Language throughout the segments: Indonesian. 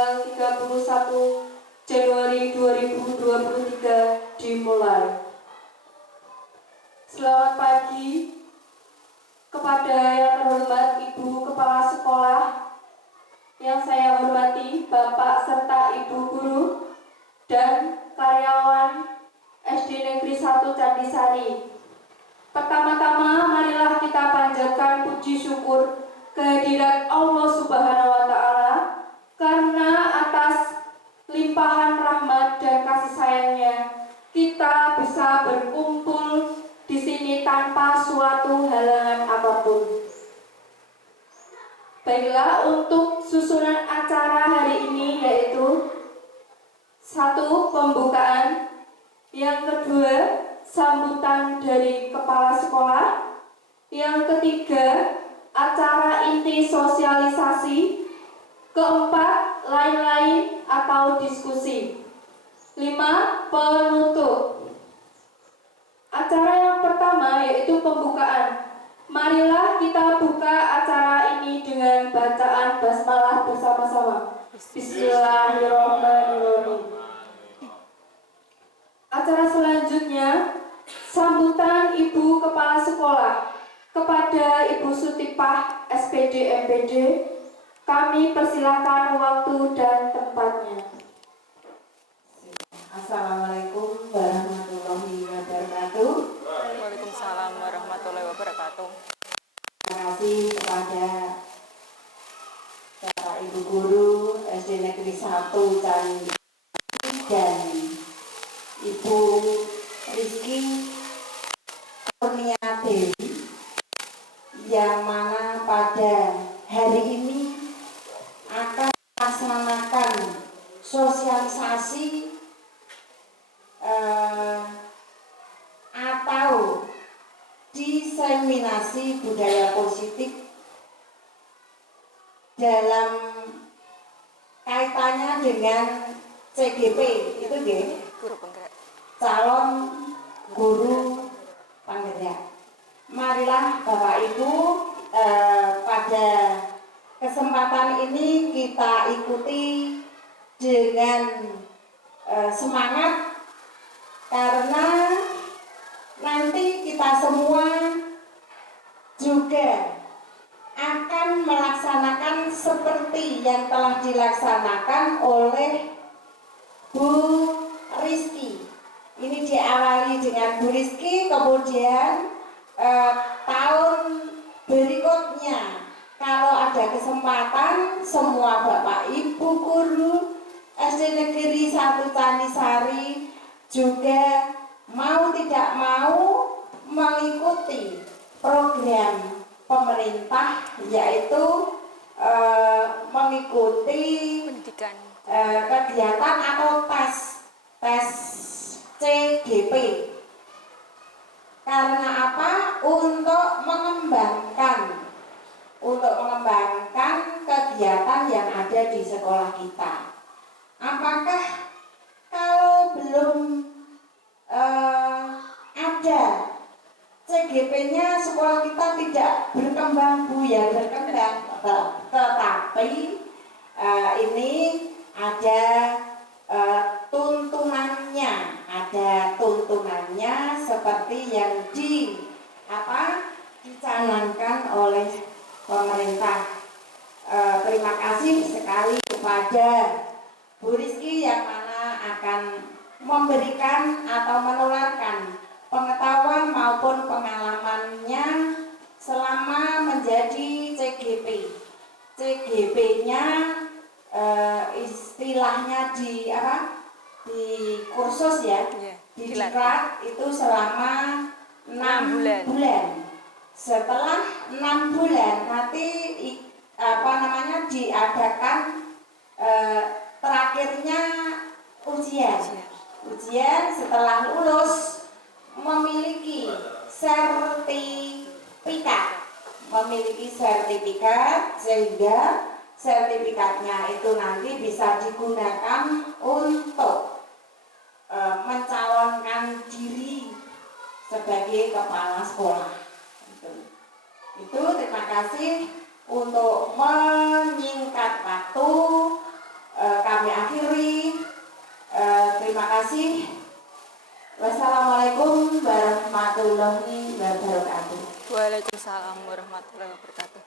tanggal 31 Januari 2023 dimulai. Selamat pagi kepada yang terhormat Ibu Kepala Sekolah, yang saya hormati Bapak serta Ibu Guru dan karyawan SD Negeri 1 Candisari. Pertama-tama marilah kita panjatkan puji syukur kehadirat Allah Subhanahu wa Ta'ala karena atas limpahan rahmat dan kasih sayangnya kita bisa berkumpul di sini tanpa suatu halangan apapun. Baiklah, untuk susunan acara hari ini yaitu 1. Pembukaan, yang kedua sambutan dari kepala sekolah, yang ketiga acara inti sosialisasi, keempat lain-lain atau diskusi, 5. Penutup. Acara yang pertama yaitu pembukaan. Marilah kita buka acara ini dengan bacaan basmalah bersama-sama. Bismillahirrahmanirrahim. Acara selanjutnya sambutan Ibu Kepala Sekolah kepada Ibu Sutipah SPD MPD. Kami persilakan waktu dan tempatnya. Assalamualaikum warahmatullahi wabarakatuh. Waalaikumsalam warahmatullahi wabarakatuh. Terima kasih kepada Bapak Ibu Guru SD Negeri 1 Candi dan Ibu Rizky Kurnia Dewi, yang mana pada hari ini akan melaksanakan sosialisasi atau diseminasi budaya positif dalam kaitannya dengan CGP, itu Guru penggerak. calon guru penggerak. Marilah Bapak Ibu, pada kesempatan ini kita ikuti dengan semangat, karena nanti kita semua juga akan melaksanakan seperti yang telah dilaksanakan oleh Bu Rizky. Ini diawali dengan Bu Rizky, kemudian tahun berikutnya kalau ada kesempatan semua Bapak Ibu Guru SD Negeri 1 Candisari juga mau tidak mau mengikuti program pemerintah, yaitu mengikuti Pendidikan. kegiatan atau tes CGP. Karena apa? Untuk mengembangkan kegiatan yang ada di sekolah kita. Apakah kalau belum ada CGP-nya sekolah kita tidak berkembang, Bu? Ya berkembang, tetapi ini ada tuntunannya seperti yang dicanangkan oleh pemerintah. Terima kasih sekali kepada Bu Rizky yang mana akan memberikan atau menularkan pengetahuan maupun pengalamannya selama menjadi CGP. CGP-nya istilahnya di kursus ya, di diklat itu selama 6 bulan. Setelah 6 bulan nanti diadakan terakhirnya ujian. Setelah lulus memiliki sertifikat, sehingga sertifikatnya itu nanti bisa digunakan untuk mencalonkan diri sebagai kepala sekolah. Itu terima kasih. Untuk menyingkat waktu, kami akhiri. Terima kasih. Wassalamualaikum warahmatullahi wabarakatuh. Waalaikumsalam warahmatullahi wabarakatuh.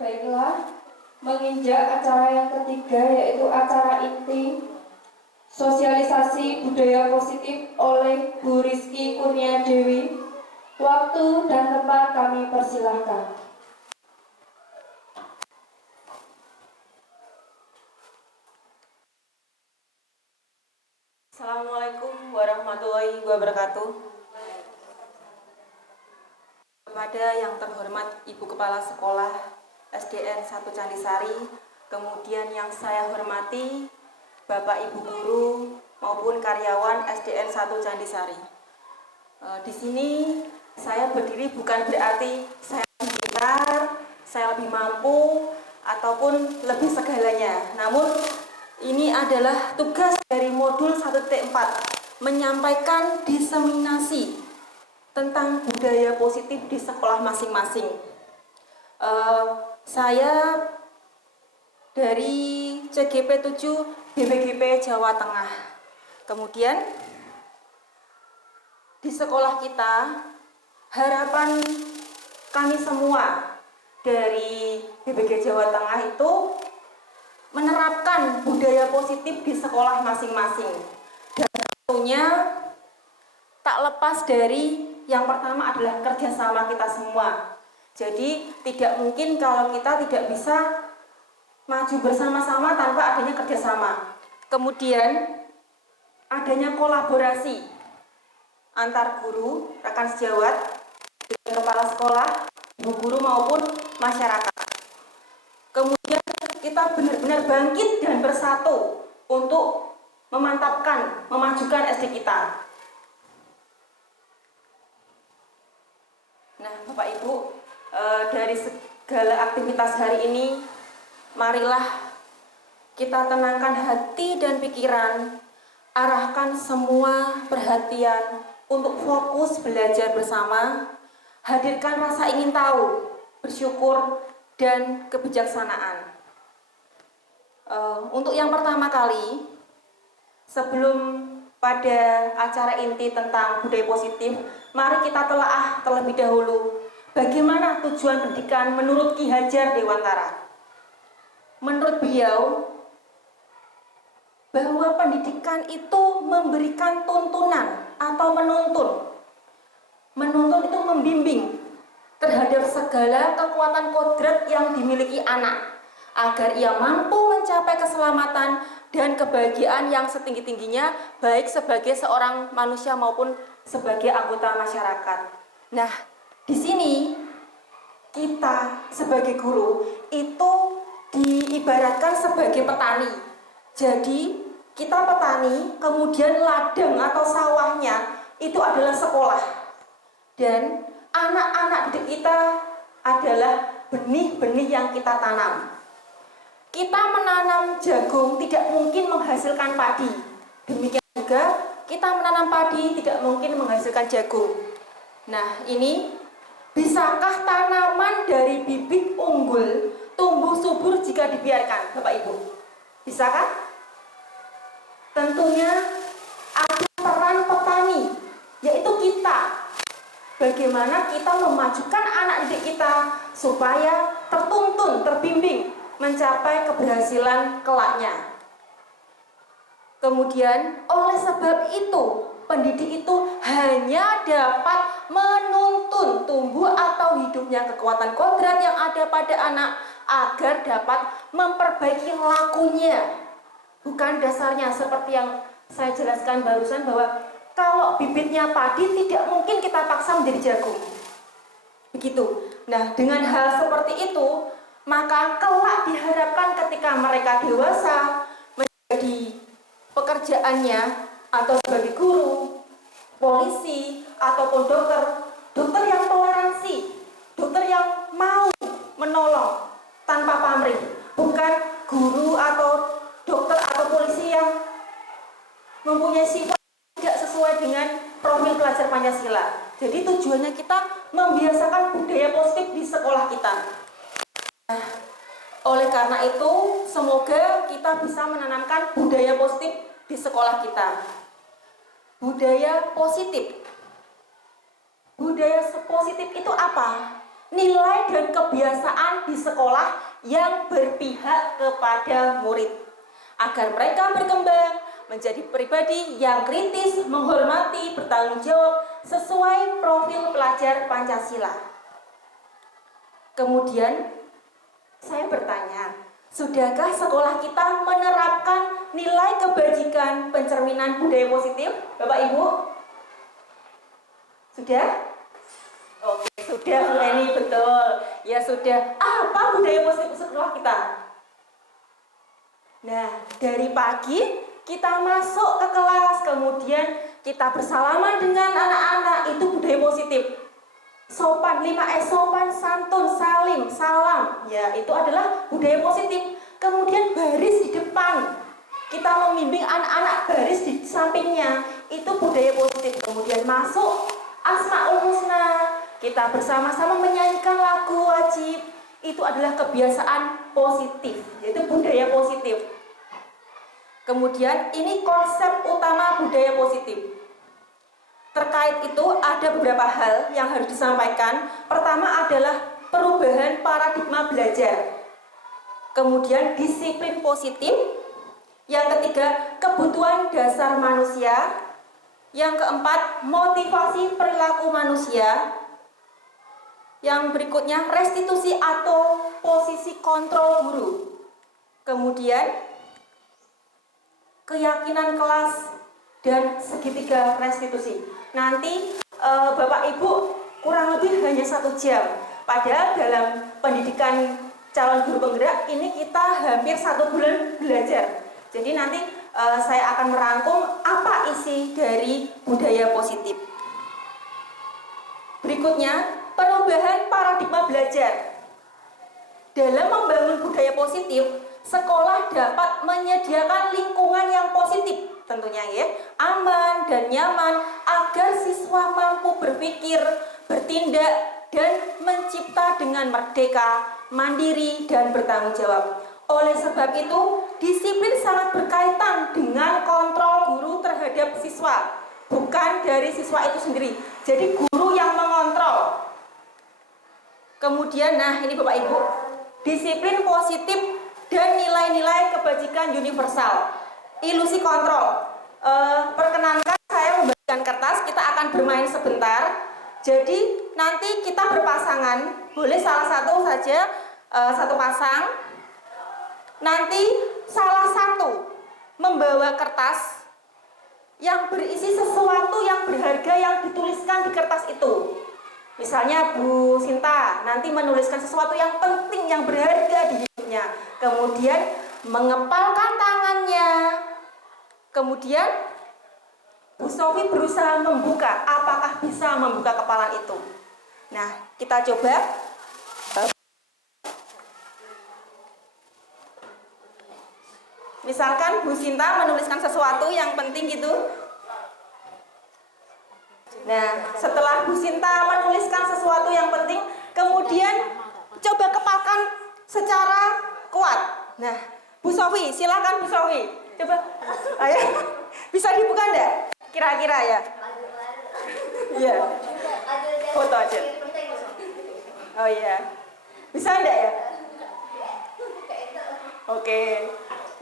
Baiklah, menginjak acara yang ketiga yaitu acara inti sosialisasi budaya positif oleh Bu Rizky Kurnia Dewi. Waktu dan tempat kami persilahkan. Assalamualaikum warahmatullahi wabarakatuh. Kepada yang terhormat Ibu Kepala Sekolah SDN 1 Candisari, kemudian yang saya hormati Bapak Ibu guru maupun karyawan SDN 1 Candisari. Di sini saya berdiri bukan berarti saya lebih pintar, saya lebih mampu ataupun lebih segalanya. Namun ini adalah tugas dari modul 1.4, menyampaikan diseminasi tentang budaya positif di sekolah masing-masing. Saya dari CGP 7 BPGP Jawa Tengah. Kemudian di sekolah kita, harapan kami semua dari BPG Jawa Tengah itu menerapkan budaya positif di sekolah masing-masing. Dan tentunya tak lepas dari yang pertama adalah kerjasama kita semua. Jadi tidak mungkin kalau kita tidak bisa maju bersama-sama tanpa adanya kerjasama. Kemudian adanya kolaborasi antar guru, rekan sejawat, dengan kepala sekolah, ibu guru maupun masyarakat. Kemudian kita benar-benar bangkit dan bersatu untuk memantapkan, memajukan SD kita. Nah, Bapak Ibu, dari segala aktivitas hari ini, marilah kita tenangkan hati dan pikiran, arahkan semua perhatian untuk fokus belajar bersama, hadirkan rasa ingin tahu, bersyukur, dan kebijaksanaan. Untuk yang pertama kali, sebelum pada acara inti tentang budaya positif, mari kita telaah terlebih dahulu bagaimana tujuan pendidikan menurut Ki Hajar Dewantara. Menurut beliau, bahwa pendidikan itu memberikan tuntunan atau menuntun. Menuntun itu membimbing terhadap segala kekuatan kodrat yang dimiliki anak, agar ia mampu mencapai keselamatan dan kebahagiaan yang setinggi-tingginya, baik sebagai seorang manusia maupun sebagai anggota masyarakat. Nah, di sini kita sebagai guru itu diibaratkan sebagai petani. Jadi kita petani, kemudian ladang atau sawahnya itu adalah sekolah. Dan anak-anak didik kita adalah benih-benih yang kita tanam. Kita menanam jagung tidak mungkin menghasilkan padi. Demikian juga kita menanam padi tidak mungkin menghasilkan jagung. Nah, ini bisakah tanaman dari bibit unggul tumbuh subur jika dibiarkan, Bapak Ibu? Bisakah? Tentunya ada peran petani, yaitu kita. Bagaimana kita memajukan anak didik kita supaya tertuntun, terbimbing mencapai keberhasilan kelaknya. Kemudian oleh sebab itu, pendidik itu hanya dapat menuntun tumbuh atau hidupnya kekuatan kodrat yang ada pada anak agar dapat memperbaiki lakunya. Bukan dasarnya seperti yang saya jelaskan barusan bahwa kalau bibitnya padi tidak mungkin kita paksa menjadi jagung. Begitu. Nah, dengan hal seperti itu, maka kelak diharapkan ketika mereka dewasa menjadi pekerjaannya atau sebagai guru, polisi, ataupun dokter yang toleransi, dokter yang mau menolong tanpa pamrih, bukan guru atau dokter atau polisi yang mempunyai sifat tidak sesuai dengan profil pelajar Pancasila. Jadi tujuannya kita membiasakan budaya positif di sekolah sekolah kita. Nah, oleh karena itu, semoga kita bisa menanamkan budaya positif di sekolah kita. Budaya positif. Budaya positif itu apa? Nilai dan kebiasaan di sekolah yang berpihak kepada murid, agar mereka berkembang menjadi pribadi yang kritis, menghormati, bertanggung jawab sesuai profil pelajar Pancasila. Kemudian saya bertanya, sudahkah sekolah kita menerapkan nilai kebajikan pencerminan budaya positif, Bapak Ibu? Sudah? Oke, sudah Bu Eni, betul. Ya sudah. Apa budaya positif sekolah kita? Nah, dari pagi kita masuk ke kelas, kemudian kita bersalaman dengan anak-anak, itu budaya positif. Sopan, 5S, sopan, santun, salim, salam. Ya, itu adalah budaya positif. Kemudian baris di depan. Kita membimbing anak-anak baris di sampingnya. Itu budaya positif. Kemudian masuk Asmaul Husna. Kita bersama-sama menyanyikan lagu wajib. Itu adalah kebiasaan positif, yaitu budaya positif. Kemudian ini konsep utama budaya positif. Terkait itu ada beberapa hal yang harus disampaikan. Pertama adalah perubahan paradigma belajar. Kemudian disiplin positif. Yang ketiga, kebutuhan dasar manusia. Yang keempat, motivasi perilaku manusia. Yang berikutnya, restitusi atau posisi kontrol guru. Kemudian, keyakinan kelas dan segitiga restitusi. Nanti Bapak Ibu kurang lebih hanya 1 jam. Padahal dalam pendidikan calon guru penggerak ini kita hampir 1 bulan belajar. Jadi nanti saya akan merangkum apa isi dari budaya positif. Berikutnya, perubahan paradigma belajar. Dalam membangun budaya positif, sekolah dapat menyediakan lingkungan yang positif, tentunya ya, aman dan nyaman, agar siswa mampu berpikir, bertindak, dan mencipta dengan merdeka, mandiri, dan bertanggung jawab. Oleh sebab itu, disiplin sangat berkaitan dengan kontrol guru terhadap siswa, bukan dari siswa itu sendiri. Jadi guru yang mengontrol. Kemudian, nah ini Bapak Ibu, disiplin positif dan nilai-nilai kebajikan universal. Ilusi kontrol. Perkenankan saya membagikan kertas, kita akan bermain sebentar. Jadi nanti kita berpasangan, boleh salah satu saja, satu pasang. Nanti salah satu membawa kertas yang berisi sesuatu yang berharga yang dituliskan di kertas itu. Misalnya Bu Sinta nanti menuliskan sesuatu yang penting, yang berharga di hidupnya. Kemudian mengepalkan tangannya. Kemudian Bu Sofi berusaha membuka. Apakah bisa membuka kepalan itu? Nah, kita coba. Misalkan Bu Sinta menuliskan sesuatu yang penting gitu. Nah, setelah Bu Sinta menuliskan sesuatu yang penting, kemudian coba kepalkan secara kuat. Nah, Bu Sofi, silakan Bu Sofi. Coba, ayo, bisa dibuka enggak? Kira-kira ya? Iya. Foto aja. Oh iya. Bisa enggak ya? Oke.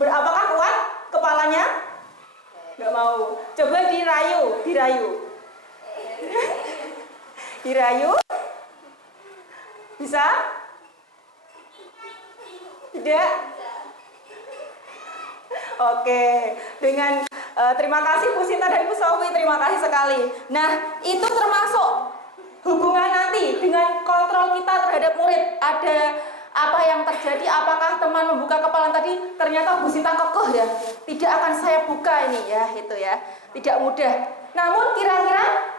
Apakah kuat kepalanya? Enggak mau. Coba dirayu. Dirayu. Bisa? Tidak? Oke. Dengan terima kasih Bu Sinta dan Bu Sofi, terima kasih sekali. Nah, itu termasuk hubungan nanti dengan kontrol kita terhadap murid. Ada apa yang terjadi, apakah teman membuka kepala tadi, ternyata Bu Sinta kekeh ya, tidak akan saya buka ini ya, itu ya, tidak mudah. Namun kira-kira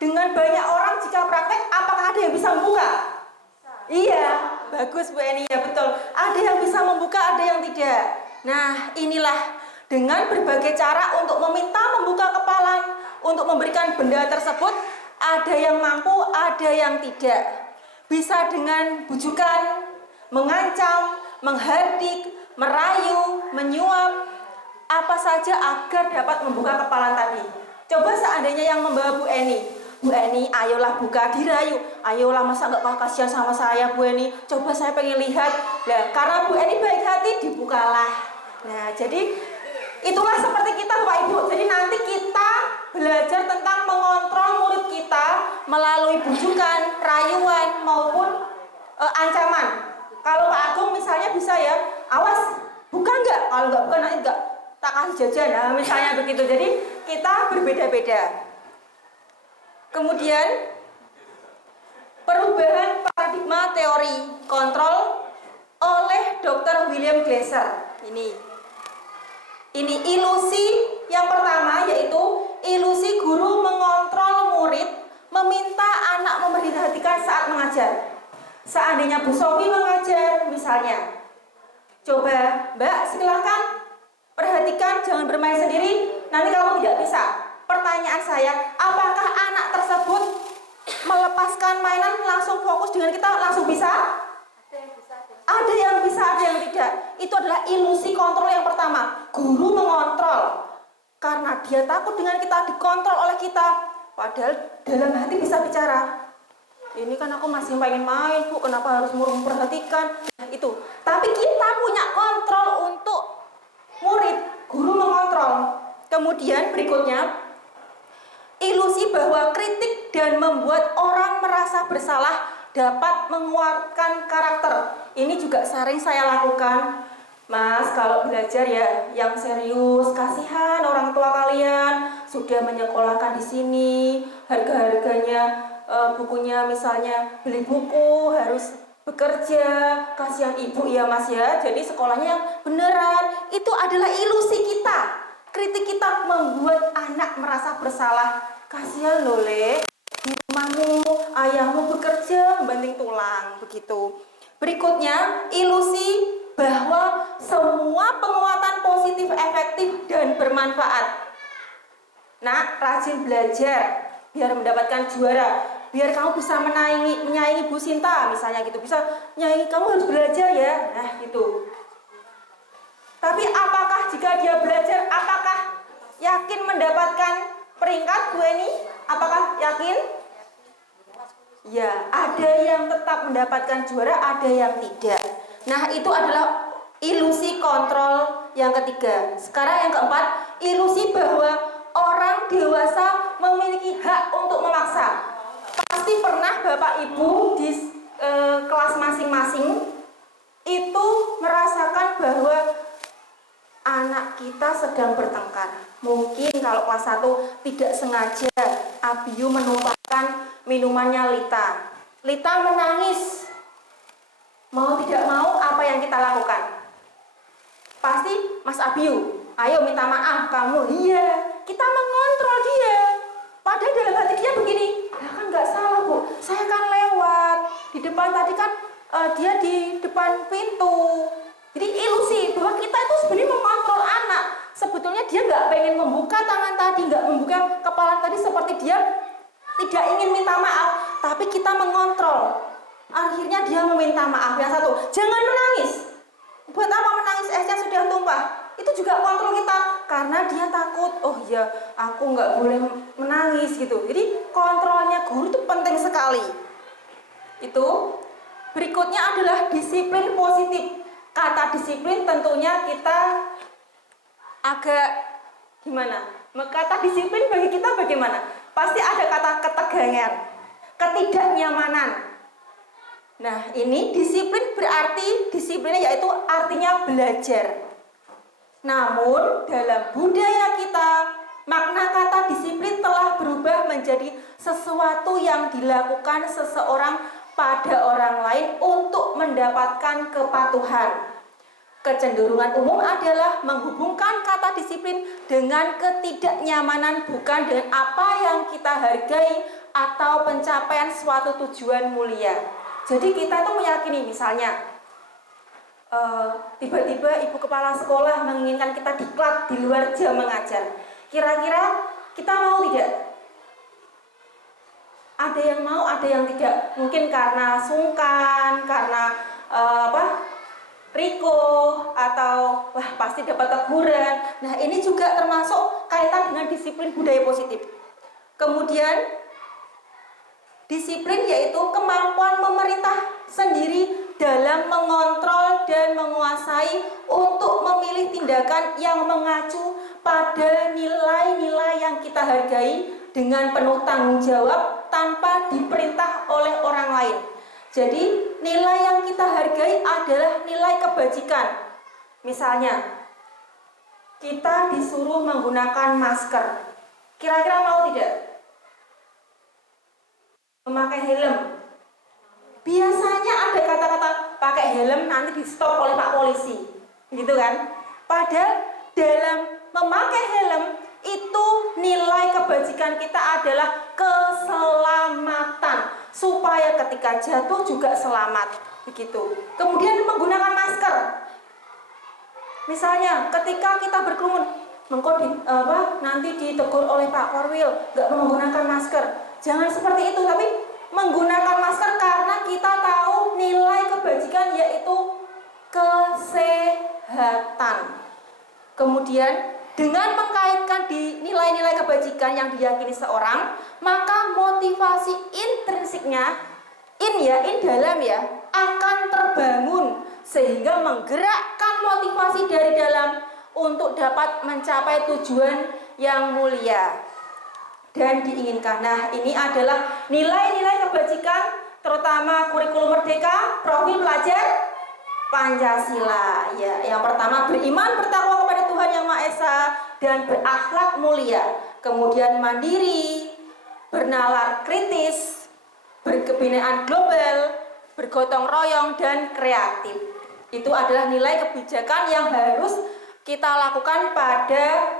dengan banyak orang jika praktek, apakah ada yang bisa membuka? Iya, bagus Bu Eni, ya betul. Ada yang bisa membuka, ada yang tidak. Nah, inilah dengan berbagai cara untuk meminta membuka kepalan, untuk memberikan benda tersebut, ada yang mampu, ada yang tidak. bisa dengan bujukan, mengancam, menghardik, merayu, menyuap, apa saja agar dapat membuka kepalan tadi. Coba seandainya yang membawa Bu Eni, ayolah buka, dirayu, ayolah masa nggak kasihan sama saya Bu Eni, coba saya pengen lihat. Nah, karena Bu Eni baik hati, dibukalah. Nah, jadi itulah seperti kita Bapak Ibu. Jadi nanti kita belajar tentang mengontrol murid kita melalui bujukan, rayuan maupun ancaman. Kalau Pak Agung misalnya bisa ya, awas buka nggak? Kalau nggak buka nanti nggak tak kasih jajan. Nah, misalnya begitu. Jadi kita berbeda-beda. Kemudian perubahan paradigma teori kontrol oleh Dr. William Glasser. Ini ilusi yang pertama, yaitu ilusi guru mengontrol murid, meminta anak memperhatikan saat mengajar. Seandainya Bu Sofi mengajar misalnya, coba Mbak silahkan perhatikan, jangan bermain sendiri, nanti kamu tidak bisa. Pertanyaan saya, apakah anak tersebut melepaskan mainan langsung fokus dengan kita langsung bisa? Ada yang bisa, ada yang tidak. Itu adalah ilusi kontrol yang pertama. Guru mengontrol karena dia takut dengan kita dikontrol oleh kita. Padahal dalam hati bisa bicara. Ini kan aku masih pengen main, Bu. Kenapa harus memperhatikan? Nah, itu. Tapi kita punya kontrol untuk murid. Guru mengontrol. Kemudian berikutnya, ilusi bahwa kritik dan membuat orang merasa bersalah dapat menguatkan karakter. Ini juga sering saya lakukan. Mas, kalau belajar ya yang serius, kasihan orang tua kalian sudah menyekolahkan di sini, harga-harganya bukunya misalnya beli buku harus bekerja, kasihan ibu ya Mas ya. Jadi sekolahnya yang beneran. Itu adalah ilusi kita. Kritik kita membuat anak merasa bersalah. Kasihan loh Le, di rumahmu ayahmu bekerja banting tulang begitu. Berikutnya, ilusi bahwa semua penguatan positif efektif dan bermanfaat. Nah, rajin belajar biar mendapatkan juara, biar kamu bisa menyaingi Bu Sinta misalnya gitu, bisa nyaingi, kamu harus belajar ya. Nah, gitu. Tapi apakah jika dia belajar, apakah yakin mendapatkan peringkat Bu Eni? Apakah yakin? Ya, ada yang tetap mendapatkan juara, ada yang tidak. Nah, itu adalah ilusi kontrol yang ketiga. Sekarang yang keempat, ilusi bahwa orang dewasa memiliki hak untuk memaksa. Pasti pernah Bapak Ibu di kelas masing-masing itu merasakan bahwa anak kita sedang bertengkar. Mungkin kalau kelas 1 tidak sengaja Abiu menumpahkan minumannya Lita. Lita menangis. Mau tidak mau apa yang kita lakukan? Pasti Mas Abiu, ayo minta maaf kamu. Iya, kita mengontrol dia. Padahal dalam hati dia begini, ya kan nggak salah Bu, saya kan lewat di depan tadi kan dia di depan pintu. Jadi ilusi bahwa kita itu sebenarnya mengontrol anak. Sebetulnya dia nggak pengen membuka tangan tadi, nggak membuka kepala tadi seperti dia tidak ingin minta maaf, tapi kita mengontrol. Akhirnya dia meminta maaf. Yang satu, jangan menangis. Buat apa menangis, esnya sudah tumpah? Itu juga kontrol kita, karena dia takut. Oh ya, aku nggak boleh menangis gitu. Jadi kontrolnya guru itu penting sekali. Itu. Berikutnya adalah disiplin positif. Kata disiplin tentunya kita agak gimana? Kata disiplin bagi kita bagaimana? Pasti ada kata ketegangan, ketidaknyamanan. Nah, ini disiplin berarti disiplinnya yaitu artinya belajar. Namun dalam budaya kita, makna kata disiplin telah berubah menjadi sesuatu yang dilakukan seseorang pada orang lain untuk mendapatkan kepatuhan. Kecenderungan umum adalah menghubungkan kata disiplin dengan ketidaknyamanan, bukan dengan apa yang kita hargai atau pencapaian suatu tujuan mulia. Jadi kita tuh meyakini misalnya tiba-tiba ibu kepala sekolah menginginkan kita diklat di luar jam mengajar. Kira-kira kita mau tidak? Ada yang mau, ada yang tidak. Mungkin karena sungkan, karena riko, atau wah pasti dapat teguran. Nah, ini juga termasuk kaitan dengan disiplin budaya positif. Kemudian disiplin yaitu kemampuan pemerintah sendiri dalam mengontrol dan menguasai untuk memilih tindakan yang mengacu pada nilai-nilai yang kita hargai dengan penuh tanggung jawab tanpa diperintah oleh orang lain. Jadi nilai yang kita hargai adalah nilai kebajikan. Misalnya kita disuruh menggunakan masker, kira-kira mau tidak? Memakai helm. Biasanya ada kata-kata pakai helm nanti di stop oleh Pak Polisi, gitu kan? Padahal dalam memakai helm itu nilai kebajikan kita adalah keselamatan, supaya ketika jatuh juga selamat, begitu. Kemudian menggunakan masker. Misalnya ketika kita berkerumun, nanti ditegur oleh Pak Korwil nggak menggunakan masker. Jangan seperti itu, tapi menggunakan masker karena kita tahu nilai kebajikan yaitu kesehatan. Kemudian dengan mengkaitkan di nilai-nilai kebajikan yang diyakini seorang, maka motivasi intrinsiknya, in dalam ya, akan terbangun sehingga menggerakkan motivasi dari dalam untuk dapat mencapai tujuan yang mulia dan diinginkan. Nah, ini adalah nilai-nilai kebajikan, terutama kurikulum merdeka, profil pelajar Pancasila. Ya, yang pertama beriman bertakwa kepada Tuhan Yang Maha Esa dan berakhlak mulia. Kemudian mandiri, bernalar kritis, berkebinaan global, bergotong royong dan kreatif. Itu adalah nilai kebijakan yang harus kita lakukan pada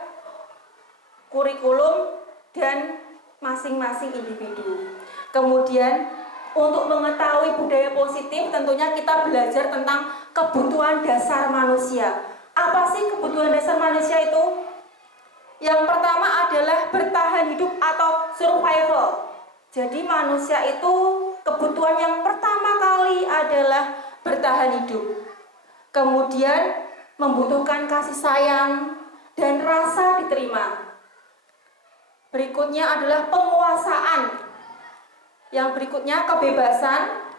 kurikulum dan masing-masing individu. Kemudian untuk mengetahui budaya positif tentunya kita belajar tentang kebutuhan dasar manusia. Apa sih kebutuhan dasar manusia itu? Yang pertama adalah bertahan hidup atau survival. Jadi manusia itu kebutuhan yang pertama kali adalah bertahan hidup. Kemudian membutuhkan kasih sayang dan rasa diterima. Berikutnya adalah penguasaan. Yang berikutnya kebebasan.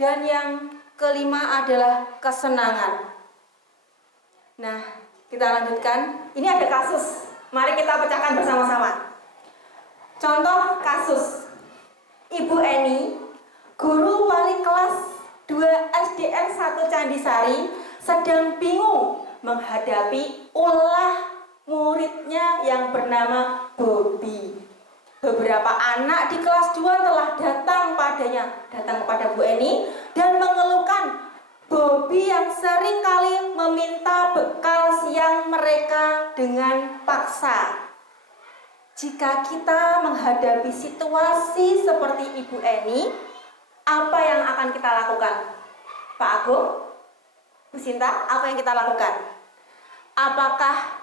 Dan yang kelima adalah kesenangan. Nah, kita lanjutkan. Ini ada kasus. Mari kita pecahkan bersama-sama. Contoh kasus. Ibu Eni, guru wali kelas 2 SDN 1 Candisari, sedang bingung menghadapi ulah muridnya yang bernama Bobby. Beberapa anak di kelas 2 telah datang kepada Bu Eni dan mengeluhkan Bobby yang sering kali meminta bekal siang mereka dengan paksa. Jika kita menghadapi situasi seperti Ibu Eni, apa yang akan kita lakukan? Pak Agung, Bu Sinta, apa yang kita lakukan? Apakah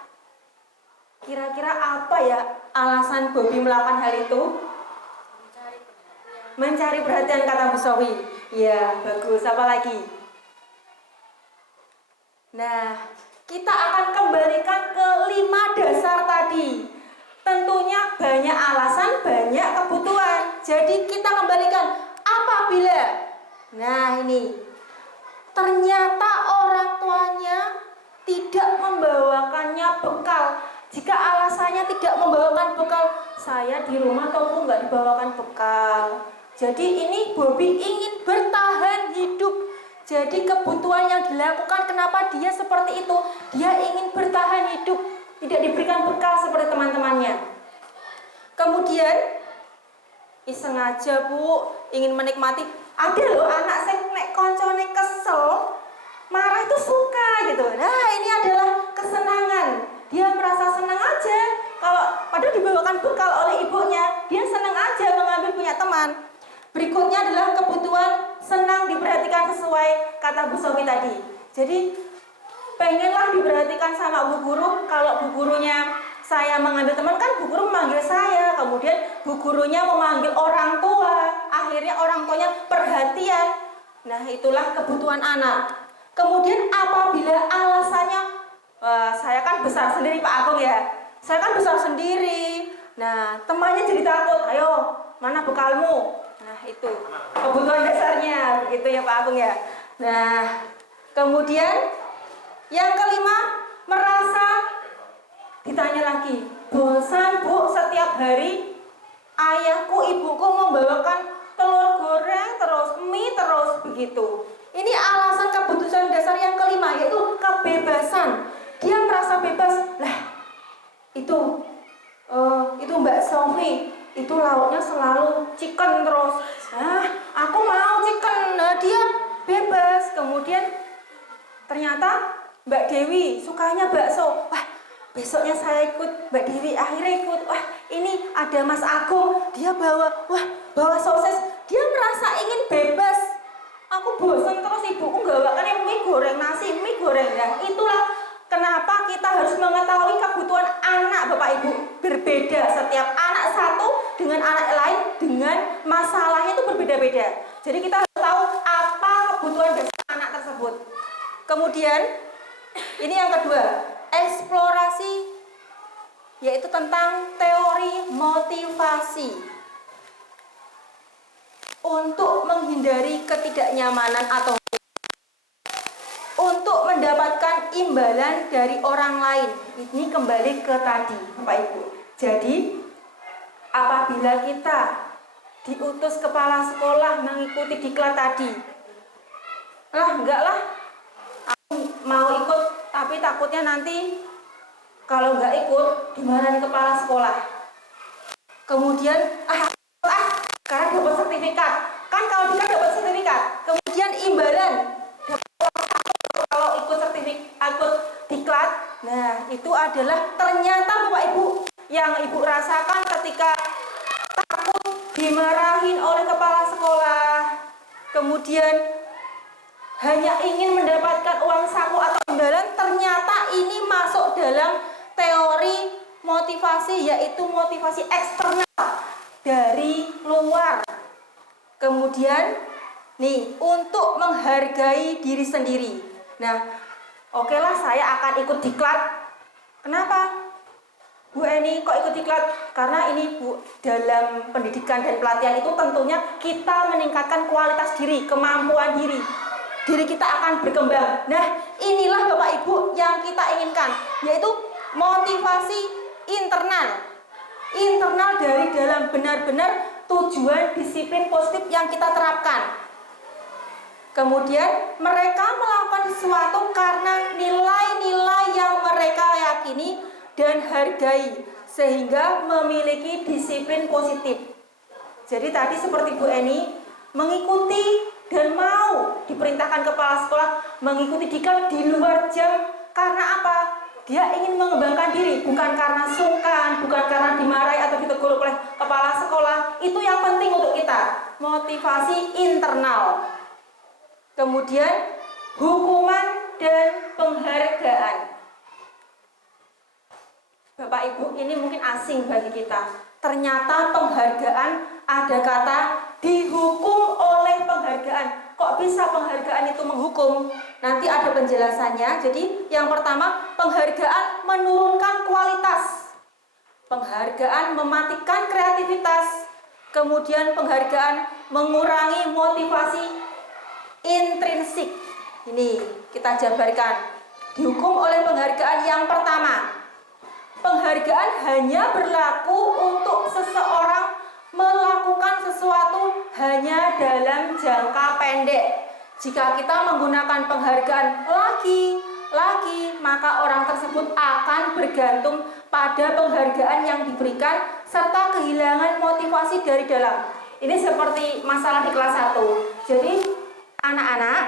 kira-kira apa ya alasan Bobby melakukan hal itu? Mencari perhatian, kata Bu Sowi. Ya, bagus. Apa lagi? Nah, kita akan kembalikan ke 5 dasar tadi. Tentunya banyak alasan, banyak kebutuhan. Jadi kita kembalikan apabila, nah ini, ternyata orang tuanya tidak membawakannya bekal. Jika alasannya tidak membawakan bekal, saya di rumah toko nggak dibawakan bekal. Jadi ini Bobby ingin bertahan hidup. Jadi kebutuhan yang dilakukan, kenapa dia seperti itu? Dia ingin bertahan hidup, tidak diberikan bekal seperti teman-temannya. Kemudian, iseng aja Bu, ingin menikmati. Ada loh anak saya nek koncone kesel, marah itu suka gitu. Nah, ini adalah kesenangan. Dia merasa senang aja kalau padahal dibawakan bekal oleh ibunya, dia senang aja mengambil punya teman. Berikutnya adalah kebutuhan senang diperhatikan sesuai kata Bu Sofi tadi. Jadi pengenlah diperhatikan sama Bu Guru. Kalau Bu Gurunya saya mengambil teman kan Bu Guru memanggil saya, kemudian Bu Gurunya memanggil orang tua, akhirnya orang tuanya perhatian. Nah, itulah kebutuhan anak. Kemudian apabila alasannya, saya kan besar sendiri Pak Agung ya, saya kan besar sendiri. Nah, temannya jadi takut, ayo mana bekalmu? Nah, itu kebutuhan dasarnya, begitu ya Pak Agung ya. Nah, kemudian yang kelima, merasa ditanya lagi, bosan Bu setiap hari ayahku ibuku membawakan telur goreng terus, mie terus begitu. Ini alasan kebutuhan dasar yang kelima, yaitu kebebasan. Dia merasa bebas. Lah, itu Mbak Sofi, itu lauknya selalu chicken terus. Nah, aku mau chicken. Nah, dia bebas. Kemudian ternyata Mbak Dewi sukanya bakso. Wah, besoknya saya ikut Mbak Dewi, akhirnya ikut. Wah, ini ada Mas Agung, dia bawa sosis. Dia merasa ingin bebas. Aku bosan terus ibuku bawakan mie goreng, nasi, mie goreng. Nah, itulah kenapa kita harus mengetahui kebutuhan anak Bapak Ibu. Berbeda, setiap anak satu dengan anak lain dengan masalahnya itu berbeda-beda. Jadi kita harus tahu apa kebutuhan dasar anak tersebut. Kemudian ini yang kedua, eksplorasi, yaitu tentang teori motivasi. Untuk menghindari ketidaknyamanan atau untuk mendapatkan imbalan dari orang lain. Ini kembali ke tadi Bapak Ibu. Jadi apabila kita diutus kepala sekolah mengikuti diklat tadi, enggak lah, aku mau ikut, tapi takutnya nanti kalau nggak ikut dimarahin kepala sekolah. Kemudian karena dapat sertifikat, kan kalau diklat dapat sertifikat. Kemudian imbalan kalau ikut ikut diklat. Nah, itu adalah ternyata Bapak Ibu yang Ibu rasakan ketika takut dimarahin oleh kepala sekolah, kemudian hanya ingin mendapatkan uang saku atau imbalan. Ternyata ini masuk dalam teori motivasi, yaitu motivasi eksternal dari luar. Kemudian nih, untuk menghargai diri sendiri. Nah, oke lah, saya akan ikut diklat. Kenapa Bu Eni kok ikut diklat? Karena ini Bu, dalam pendidikan dan pelatihan itu tentunya kita meningkatkan kualitas diri, kemampuan diri. Diri kita akan berkembang. Nah, inilah Bapak Ibu yang kita inginkan, yaitu motivasi internal. Internal dari dalam, benar-benar tujuan disiplin positif yang kita terapkan. Kemudian mereka melakukan sesuatu karena nilai-nilai yang mereka yakini dan hargai, sehingga memiliki disiplin positif. Jadi tadi seperti Bu Eni mengikuti dan mau diperintahkan kepala sekolah mengikuti diklat di luar jam. Karena apa? Dia ingin mengembangkan diri, bukan karena sungkan, bukan karena dimarahi atau ditegur oleh kepala sekolah. Itu yang penting untuk kita, motivasi internal. Kemudian hukuman dan penghargaan. Bapak Ibu, ini mungkin asing bagi kita. Ternyata penghargaan, ada kata dihukum oleh penghargaan. Kok bisa penghargaan itu menghukum? Nanti ada penjelasannya. Jadi yang pertama, penghargaan menurunkan kualitas. Penghargaan mematikan kreativitas. Kemudian penghargaan mengurangi motivasi intrinsik. Ini kita jabarkan. Dihukum oleh penghargaan yang pertama. Penghargaan hanya berlaku untuk seseorang melakukan sesuatu hanya dalam jangka pendek. Jika kita menggunakan penghargaan lagi, maka orang tersebut akan bergantung pada penghargaan yang diberikan serta kehilangan motivasi dari dalam. Ini seperti masalah di kelas 1. Jadi anak-anak,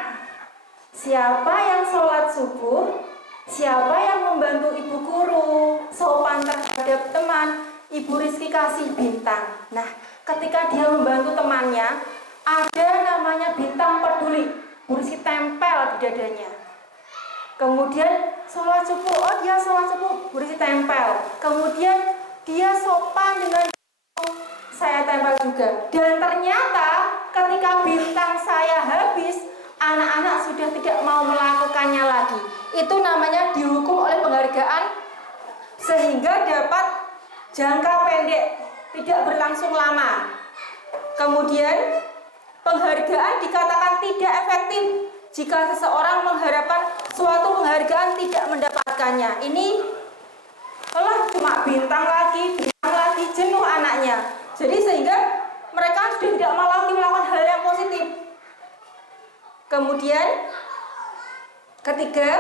siapa yang sholat subuh, siapa yang membantu ibu guru, sopan terhadap teman, Ibu Rizky kasih bintang. Nah, ketika dia membantu temannya, ada namanya bintang peduli. Ibu Rizky tempel di dadanya. Kemudian sholat subuh, oh dia sholat subuh berisi tempel. Kemudian dia sopan dengan saya tempel juga. Dan ternyata ketika bintang saya habis, anak-anak sudah tidak mau melakukannya lagi. Itu namanya dihukum oleh penghargaan sehingga dapat jangka pendek, tidak berlangsung lama. Kemudian penghargaan dikatakan tidak efektif jika seseorang mengharapkan suatu penghargaan tidak mendapatkannya. Ini cuma bintang lagi, jenuh anaknya. Jadi sehingga mereka sudah tidak mau lagi melakukan hal yang positif. Kemudian ketiga,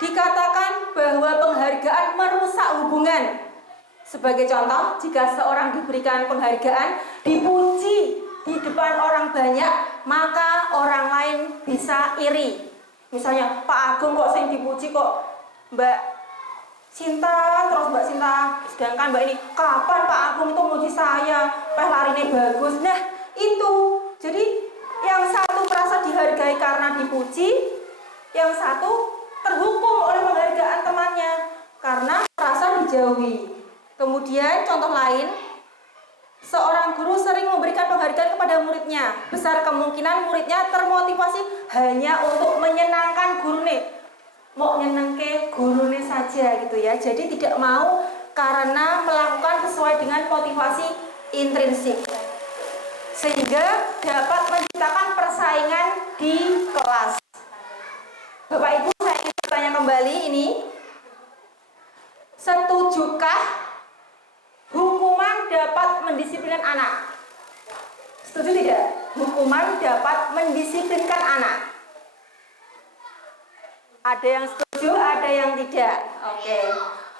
dikatakan bahwa penghargaan merusak hubungan. Sebagai contoh, jika seorang diberikan penghargaan, dipuji di depan orang banyak, maka orang lain bisa iri. Misalnya, Pak Agung kok sering dipuji, kok Mbak Sinta, terus Mbak Sinta, sedangkan Mbak ini, kapan Pak Agung itu muji saya, larinya bagus. Nah, itu. Jadi, yang satu merasa dihargai karena dipuji, yang satu terhukum oleh penghargaan temannya karena merasa dijauhi. Kemudian contoh lain, seorang guru sering memberikan penghargaan kepada muridnya. Besar kemungkinan muridnya termotivasi hanya untuk menyenangkan gurune. Mau nyenengke gurune saja gitu ya. Jadi tidak mau karena melakukan sesuai dengan motivasi intrinsik. Sehingga dapat menciptakan persaingan di kelas. Bapak Ibu, saya ingin bertanya kembali ini. Setujukah hukuman dapat mendisiplinkan anak? Setuju tidak? Hukuman dapat mendisiplinkan anak. Ada yang setuju, ada yang tidak. Oke.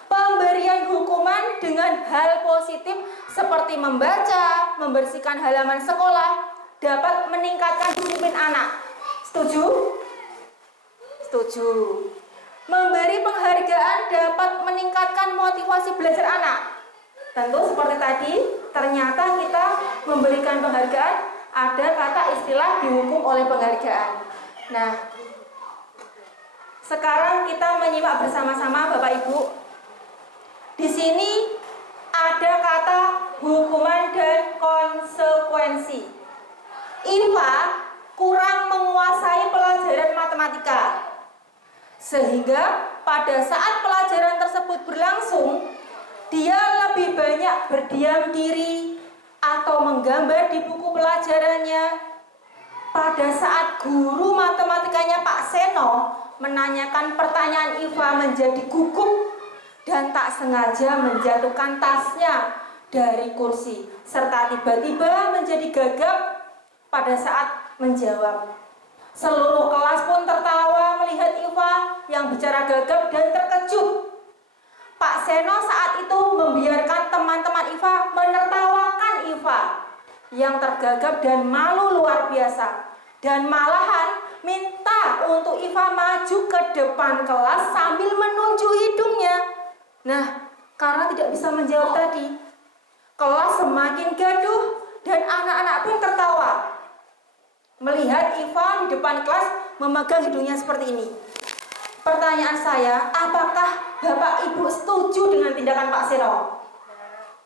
Pemberian hukuman dengan hal positif seperti membaca, membersihkan halaman sekolah dapat meningkatkan disiplin anak. Setuju? Setuju. Memberi penghargaan dapat meningkatkan motivasi belajar anak. Tentu seperti tadi, ternyata kita memberikan penghargaan, ada kata istilah dihukum oleh penghargaan. Nah, sekarang kita menyimak bersama-sama Bapak Ibu. Di sini ada kata hukuman dan konsekuensi. Iva kurang menguasai pelajaran matematika. Sehingga pada saat pelajaran tersebut berlangsung, dia lebih banyak berdiam diri atau menggambar di buku pelajarannya. Pada saat guru matematikanya Pak Seno menanyakan pertanyaan, Iva menjadi gugup dan tak sengaja menjatuhkan tasnya dari kursi, serta tiba-tiba menjadi gagap pada saat menjawab. Seluruh kelas pun tertawa melihat Iva yang bicara gagap dan terkejut. Pak Seno saat itu membiarkan teman-teman Iva menertawakan Iva yang tergagap dan malu luar biasa, dan malahan minta untuk Iva maju ke depan kelas sambil menunjuk hidungnya. Nah, karena tidak bisa menjawab tadi, kelas semakin gaduh dan anak-anak pun tertawa melihat Iva di depan kelas memegang hidungnya seperti ini. Pertanyaan saya, apakah Bapak Ibu setuju dengan tindakan Pak Seno?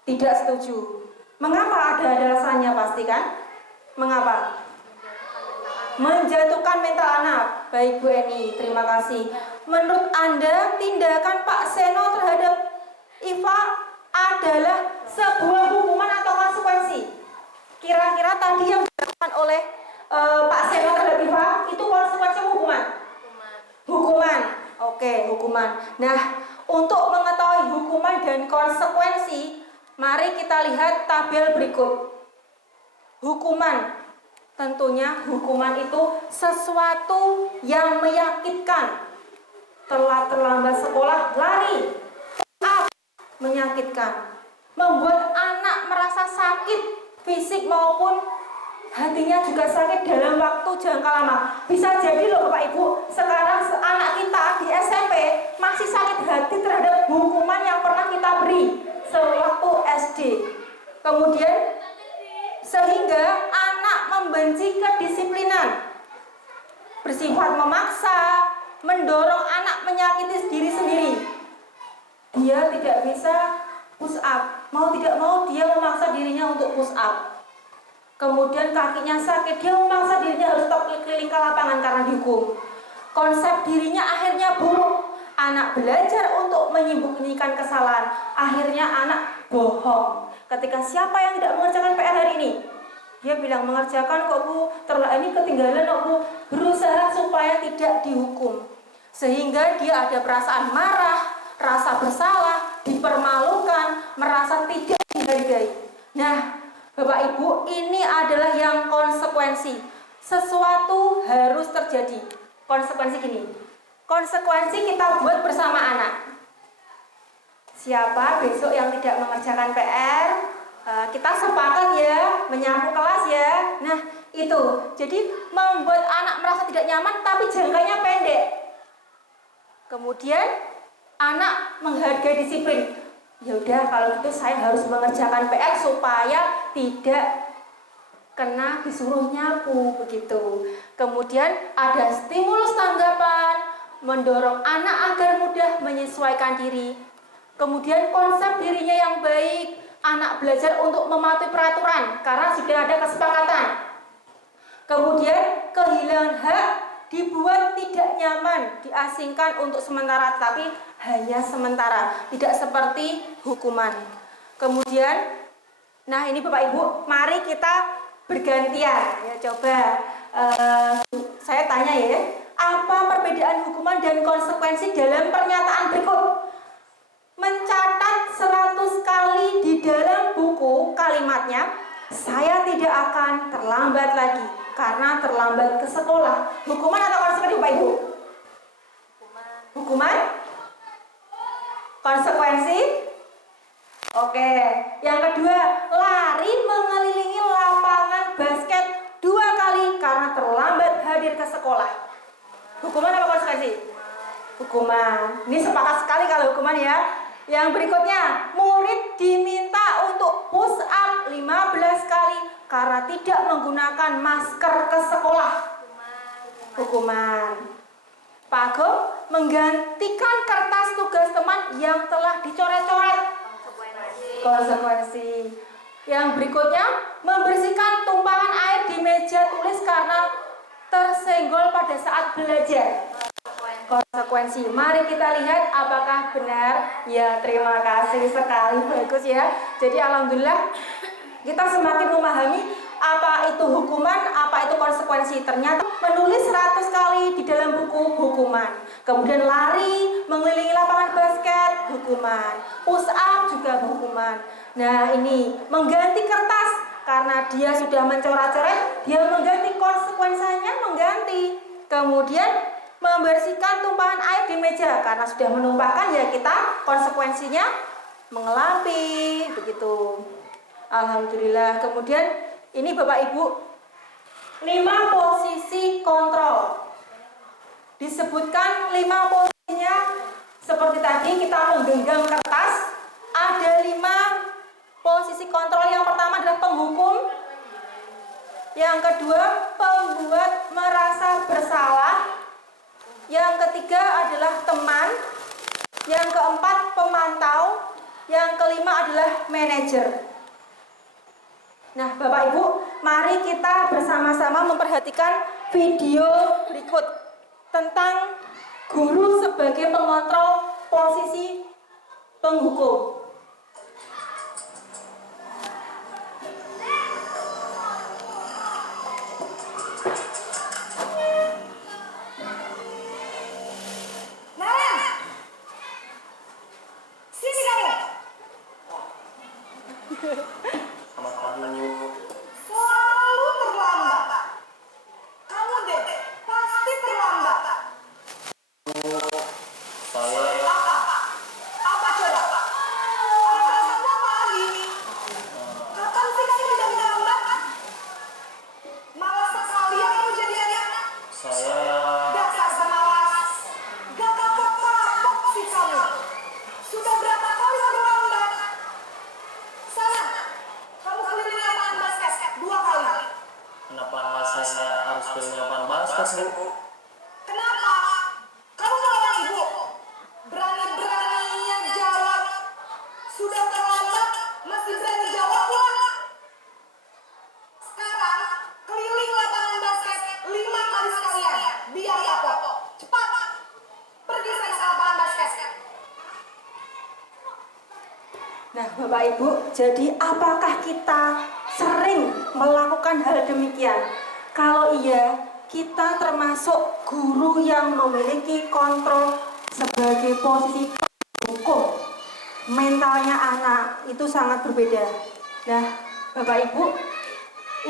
Tidak setuju. Mengapa? Ada alasannya pasti kan? Mengapa? Menjatuhkan mental anak. Baik Bu Eni, terima kasih. Menurut Anda, tindakan Pak Seno terhadap Iva adalah sebuah hukuman atau konsekuensi? Kira-kira tadi yang dilakukan oleh Pak Seno terhadap Iva itu konsekuensi hukuman? Hukuman. Oke, hukuman. Nah, untuk mengetahui hukuman dan konsekuensi, mari kita lihat tabel berikut. Hukuman. Tentunya hukuman itu sesuatu yang menyakitkan. Telat terlambat sekolah, lari. Menyakitkan. Membuat anak merasa sakit, fisik maupun hatinya juga sakit dalam waktu jangka lama. Bisa jadi loh Bapak Ibu, sekarang anak kita di SMP masih sakit hati terhadap hukuman yang pernah kita beri sewaktu SD. Kemudian sehingga anak membenci kedisiplinan, bersifat memaksa, mendorong anak menyakiti diri sendiri. Dia tidak bisa push up, mau tidak mau dia memaksa dirinya untuk push up. Kemudian kakinya sakit, dia memaksa dirinya harus tetap keliling ke lapangan karena dihukum. Konsep dirinya akhirnya buruk. Anak belajar untuk menyembunyikan kesalahan, akhirnya anak bohong. Ketika siapa yang tidak mengerjakan PR hari ini? Dia bilang mengerjakan kok Bu, ini ketinggalan kok Bu. Berusaha supaya tidak dihukum. Sehingga dia ada perasaan marah, rasa bersalah, dipermalukan, merasa tidak dihargai. Nah, Bapak Ibu, ini adalah yang konsekuensi. Sesuatu harus terjadi. Konsekuensi gini. Konsekuensi kita buat bersama anak. Siapa besok yang tidak mengerjakan PR? Kita sepakat ya, menyapu kelas ya. Nah, itu. Jadi membuat anak merasa tidak nyaman tapi jangkanya pendek. Kemudian anak menghargai disiplin. Ya udah, kalau gitu saya harus mengerjakan PR supaya tidak kena disuruh nyapu begitu. Kemudian ada stimulus tanggapan, mendorong anak agar mudah menyesuaikan diri. Kemudian konsep dirinya yang baik, anak belajar untuk mematuhi peraturan karena sudah ada kesepakatan. Kemudian kehilangan hak dibuat tidak nyaman, diasingkan untuk sementara, tapi hanya sementara, tidak seperti hukuman. Kemudian, nah ini Bapak Ibu, mari kita bergantian. Ya, coba saya tanya ya, apa perbedaan hukuman dan konsekuensi dalam pernyataan berikut? Mencatat 100 kali di dalam buku kalimatnya, saya tidak akan terlambat lagi karena terlambat ke sekolah. Hukuman atau konsekuensi Bapak Ibu? Hukuman? Konsekuensi? Oke. Yang kedua, lari mengelilingi lapangan basket 2 kali karena terlambat hadir ke sekolah. Hukuman apa konsekuensi? Hukuman. Ini sepakat sekali kalau hukuman ya. Yang berikutnya, murid diminta untuk push up 15 kali karena tidak menggunakan masker ke sekolah. Hukuman. Pak Agom menggantikan kertas tugas teman yang telah dicoret-coret. Konsekuensi. Yang berikutnya, membersihkan tumpahan air di meja tulis karena tersenggol pada saat belajar. Konsekuensi. Mari kita lihat apakah benar. Ya, terima kasih sekali, bagus ya. Jadi alhamdulillah kita semakin memahami apa itu hukuman, apa itu konsekuensi. Ternyata menulis 100 kali di dalam buku, hukuman. Kemudian lari mengelilingi lapangan basket, hukuman. Push up juga hukuman. Nah, ini mengganti kertas karena dia sudah mencoret-coret, dia mengganti, konsekuensinya mengganti. Kemudian membersihkan tumpahan air di meja karena sudah menumpahkan, ya kita konsekuensinya mengelapi begitu. Alhamdulillah. Kemudian ini Bapak Ibu, 5 posisi kontrol. Disebutkan 5 posisinya seperti tadi kita menggenggam kertas. Ada 5 posisi kontrol. Yang pertama adalah penghukum. Yang kedua, pembuat merasa bersalah. Yang ketiga adalah teman. Yang keempat, pemantau. Yang kelima adalah manajer. Nah, Bapak Ibu, mari kita bersama-sama memperhatikan video berikut tentang guru sebagai pengontrol posisi penghukum. Selalu terlambat. Kamu deh, pasti terlambat. Saya Apa coba? Alasannya apa lagi? Kapan sih kamu tidak terlambat? Malas sekali ya kamu jadi anak. saya Dasar semalas. Gak kapok-kapok sih kamu. Sudah berapa kali kamu lambat? Sana, kamu keliling lapangan basket 2 kali. kenapa saya harus keliling lapangan basket, Bu? Kenapa? Bapak Ibu, jadi apakah kita sering melakukan hal demikian? Kalau iya, kita termasuk guru yang memiliki kontrol sebagai posisi hukum. Mentalnya anak itu sangat berbeda. Nah, Bapak Ibu,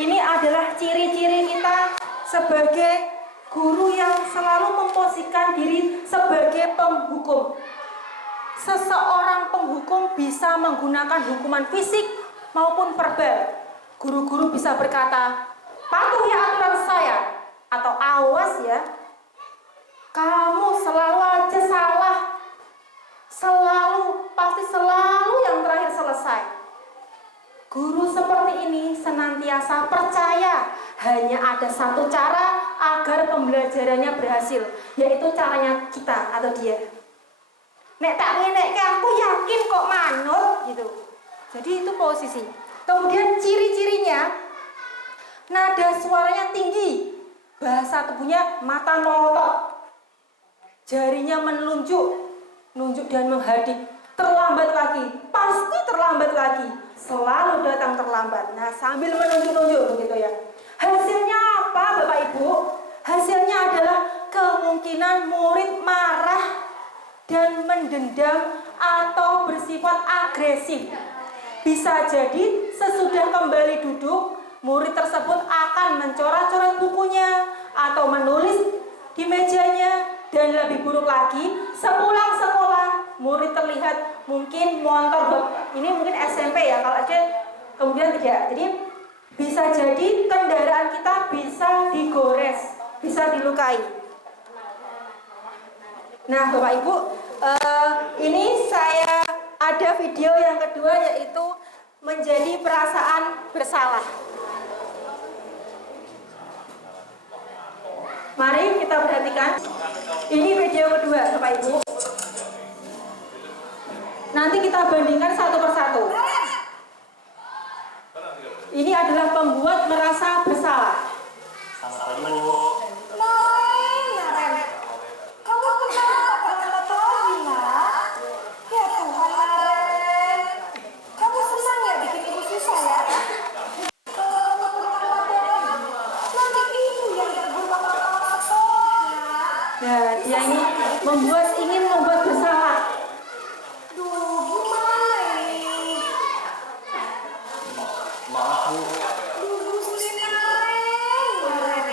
ini adalah ciri-ciri kita sebagai guru yang selalu memposisikan diri sebagai penghukum. Seseorang penghukum bisa menggunakan hukuman fisik maupun verbal. Guru-guru bisa berkata, patuhi aturan saya, atau awas ya, kamu selalu aja salah, pasti selalu yang terakhir selesai. Guru seperti ini senantiasa percaya hanya ada satu cara agar pembelajarannya berhasil, yaitu caranya kita atau dia. Nek tak ngenek aku yakin kok manut gitu. Jadi itu posisi. Kemudian ciri-cirinya, nada suaranya tinggi, bahasa tubuhnya mata melotot, jarinya menunjuk dan menghadik, terlambat lagi, pasti terlambat lagi, selalu datang terlambat. Nah, sambil menunjuk-nunjuk begitu ya. Hasilnya apa Bapak Ibu? Hasilnya adalah kemungkinan murid marah dan mendendam atau bersifat agresif. Bisa jadi sesudah kembali duduk, murid tersebut akan mencoret-coret bukunya atau menulis di mejanya, dan lebih buruk lagi, sepulang sekolah murid terlihat mungkin montor, ini mungkin SMP ya, kalau aja kemudian tidak. Jadi bisa jadi kendaraan kita bisa digores, bisa dilukai. Nah Bapak Ibu, ini saya ada video yang kedua, yaitu menjadi perasaan bersalah. Mari kita perhatikan. Ini video kedua Bapak Ibu. Nanti kita bandingkan satu persatu. Ini adalah pembuat merasa bersalah. Selamat pagi, Bu. Naren, kamu kenapa lambat lagi, Nak? Ya Tuhan, Naren. Kamu senang ya bikin ibu susah ya? Kalau kamu terlambat lagi, nanti ibu yang ditegur bakal kepala sekolah, Nak. Nah, dia ini ingin membuat bersalah. Duh, gimana ini? Maaf, Bu. Duh, Gusti Naren.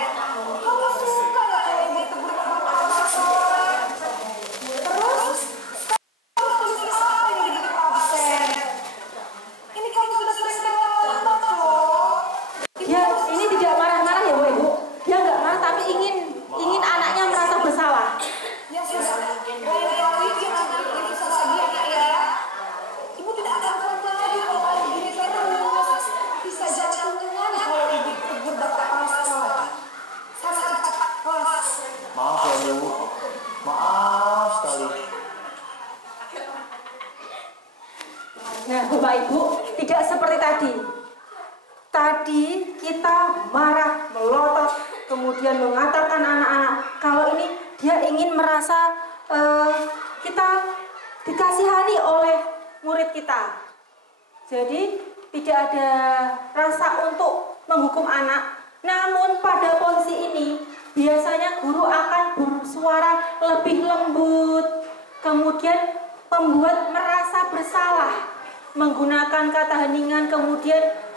Kamu suka nggak kalau ibu tegur bakal kepala sekolah? Terus, kamu tulis apa yang di buku absen? Ini kamu sudah sering terlambat loh. Dia ini tidak marah-marah ya Bapak Ibu. Dia nggak marah tapi ingin anaknya merasa bersalah. Ya sudah, lain kali ibu bisa lagi ya Kak ya. Ibu tidak akan pernah lagi kalau kamu begini terus. Bisa jantungan kalau ibu tegur bapak kepala sekolah. Sana cepat kelas. Maaf ya, Bu. Maaf sekali. Nah Bapak Ibu, tidak seperti tadi. Tadi kita marah, melotot, kemudian mengatakan anak-anak. Kalau ini dia ingin merasa kita dikasihani oleh murid kita. Jadi tidak ada rasa untuk menghukum anak. Namun pada posisi ini biasanya guru akan bersuara lebih lembut, kemudian membuat merasa bersalah, menggunakan kata heningan, kemudian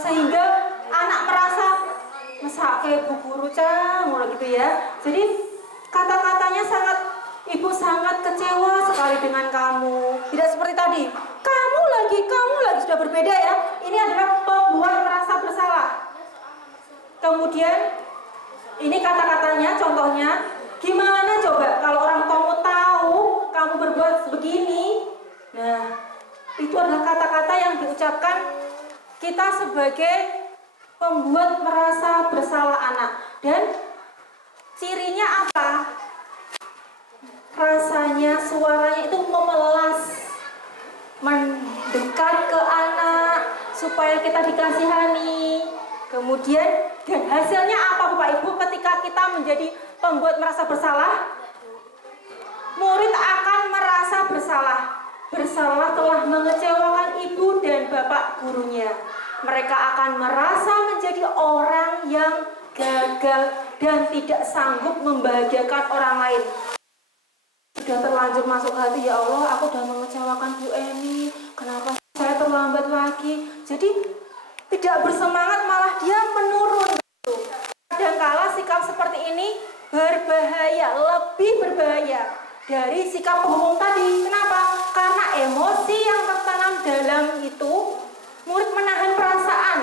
sehingga anak merasa mesake bu guru ngono gitu ya. Jadi kata-katanya ibu sangat kecewa sekali dengan kamu. Tidak seperti tadi. Kamu lagi sudah berbeda ya. Ini adalah pembuat merasa bersalah. Kemudian ini kata-katanya, contohnya, gimana coba kalau orang tuamu tahu kamu berbuat begini? Nah, itu adalah kata-kata yang diucapkan kita sebagai pembuat merasa bersalah anak. Dan cirinya apa? Rasanya, suaranya itu memelas, mendekat ke anak supaya kita dikasihani. Kemudian, dan hasilnya apa Bapak Ibu ketika kita menjadi pembuat merasa bersalah? Murid akan merasa bersalah. bersalah telah mengecewakan ibu dan bapak gurunya. Mereka akan merasa menjadi orang yang gagal dan tidak sanggup membahagiakan orang lain. Sudah terlanjur masuk hati, ya Allah, aku sudah mengecewakan Bu Eni, kenapa saya terlambat lagi? Jadi tidak bersemangat, malah dia menurun. Kadangkala sikap seperti ini berbahaya, lebih berbahaya dari sikap penghukum tadi. Kenapa? Karena emosi yang tertanam dalam itu, murid menahan perasaan.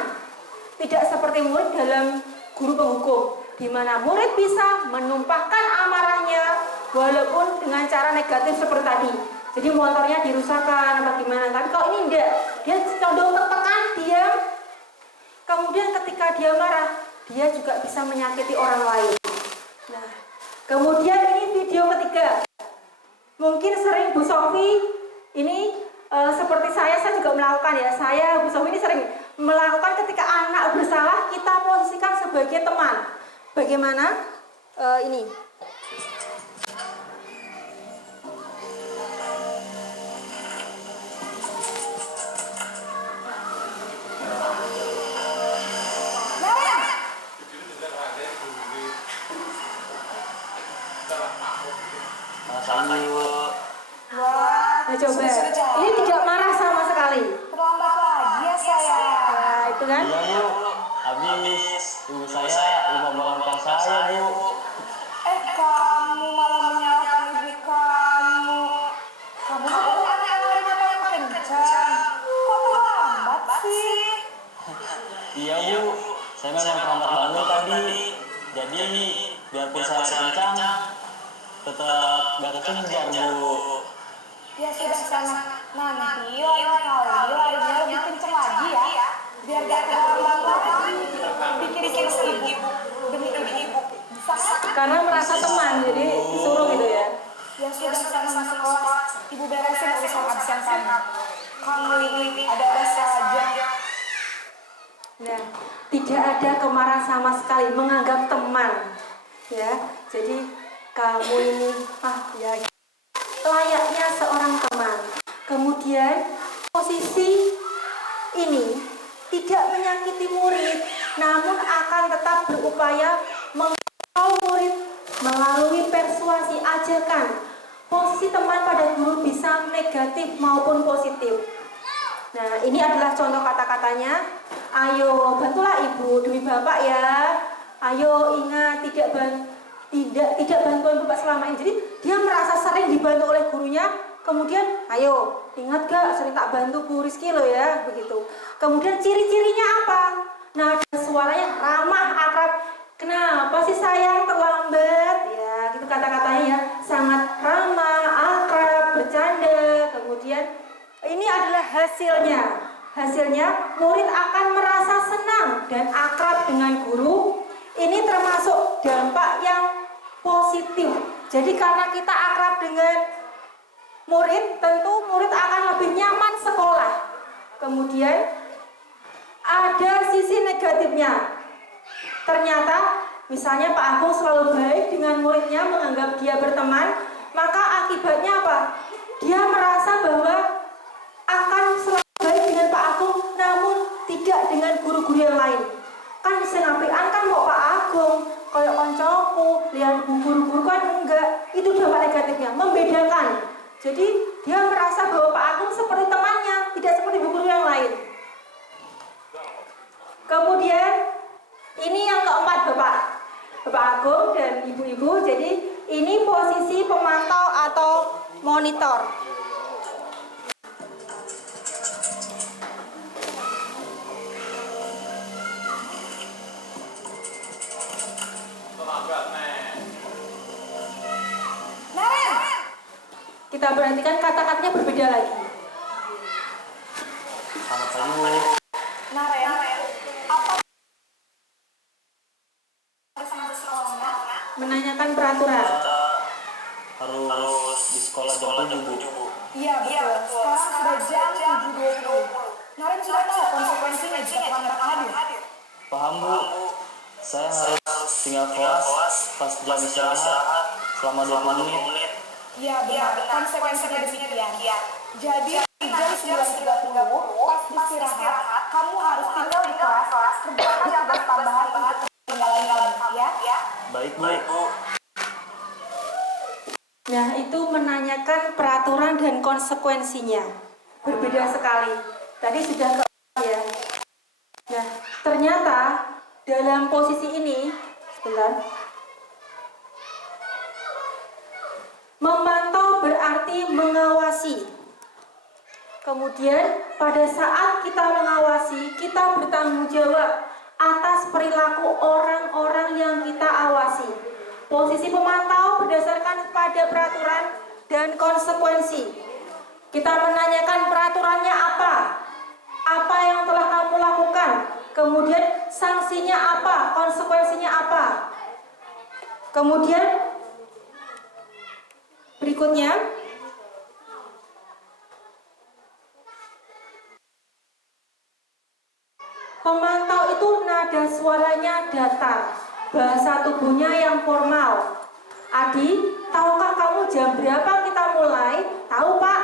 Tidak seperti murid dalam guru penghukum, di mana murid bisa menumpahkan amarahnya walaupun dengan cara negatif seperti tadi. Jadi motornya dirusakkan atau gimana. Tapi kalau ini enggak, dia condong tertekan, diam. Kemudian ketika dia marah, dia juga bisa menyakiti orang lain. Nah, kemudian ini video ketiga. Mungkin sering Bu Sofi ini seperti saya juga melakukan ya. Saya, Bu Sofi ini sering melakukan ketika anak bersalah, kita posisikan sebagai teman. Bagaimana? Ini. Nah, coba. Ini tidak marah sama sekali. Terlambat lagi ya saya. Nah, itu kan? Iya Bu, habis ibu saya lupa melakukan saya Bu. Kamu malah menyalahkan ibu kamu. Kamu kan anak-anaknya paling kencang. Kok terlambat sih? Iya Bu, saya memang terlambat bangun tadi. Jadi biarpun saya kencang, tetap gak kekejar Bu. Ya sudah sana. Nanti lain kali larinya lebih kenceng lagi ya. Biar gak terlambat lagi. Bikin ibu demi ibu. Bisa kan? Karena merasa teman, jadi disuruh gitu ya. Ya sudah sana masuk kelas. Ibu beresin urusan absen kamu. Kamu ini ada-ada saja. Nah, tidak ada kemarahan sama sekali, menganggap teman. Ya, jadi kamu ini ya layaknya seorang teman. Kemudian posisi ini tidak menyakiti murid, namun akan tetap berupaya mengawal murid melalui persuasi ajakan. Posisi teman pada guru bisa negatif maupun positif. Nah, ini adalah contoh kata-katanya. Ayo, bantulah ibu demi bapak ya. Ayo ingat tidak bantuan bapak selama ini. Jadi dia merasa sering dibantu oleh gurunya. Kemudian, ayo ingat gak sering tak bantu Bu Rizky lo ya, begitu. Kemudian ciri-cirinya apa? Nah, suaranya ramah, akrab. Kenapa sih sayang terlambat? Ya, gitu kata-katanya ya. Sangat ramah, akrab, bercanda. Kemudian ini adalah hasilnya. Hasilnya murid akan merasa senang dan akrab dengan guru. Ini termasuk dampak yang positif. Jadi karena kita akrab dengan murid, tentu murid akan lebih nyaman sekolah. Kemudian ada sisi negatifnya. Ternyata misalnya Pak Agung selalu baik dengan muridnya, menganggap dia berteman, maka akibatnya apa? Dia merasa bahwa akan selalu baik dengan Pak Agung, namun tidak dengan guru-guru yang lain. Kan senapian kan mau Pak Agung, kayak koncoku, lihat guru-guru kan enggak. Itu dampak negatifnya, membedakan. Jadi dia merasa bahwa Pak Agung seperti temannya, tidak seperti guru yang lain. Kemudian ini yang keempat Bapak Agung dan Ibu-ibu. Jadi ini posisi pemantau atau monitor. Kita perhatikan kata-katanya berbeda lagi. Selamat pagi Bu. Naren, apa Menanyakan peraturan. Harus di sekolah jam 7 Bu. Iya betul. Sekarang sudah jam 7.20. Naren sudah tahu konsekuensinya jika terlambat hadir. Paham Bu. Saya harus tinggal kelas pas jam istirahat selama 20 menit. Ya benar, konsekuensinya demikian. Jadi jam 9.30 pas istirahat, kamu harus tinggal di kelas, kerjakan tugas tambahan untuk ketinggalan kamu, ya. Baik, Bu. Nah, itu menanyakan peraturan dan konsekuensinya. Berbeda sekali. Tadi sudah ke ya. Nah, ternyata dalam posisi ini, sebentar. Memantau berarti mengawasi. Kemudian pada saat kita mengawasi, kita bertanggung jawab atas perilaku orang-orang yang kita awasi. Posisi pemantau berdasarkan pada peraturan dan konsekuensi. Kita menanyakan peraturannya apa? Apa yang telah kamu lakukan? Kemudian sanksinya apa? Konsekuensinya apa? Kemudian berikutnya, pemantau itu nada suaranya datar, bahasa tubuhnya yang formal. Adi, tahukah kamu jam berapa kita mulai? Tahu, Pak.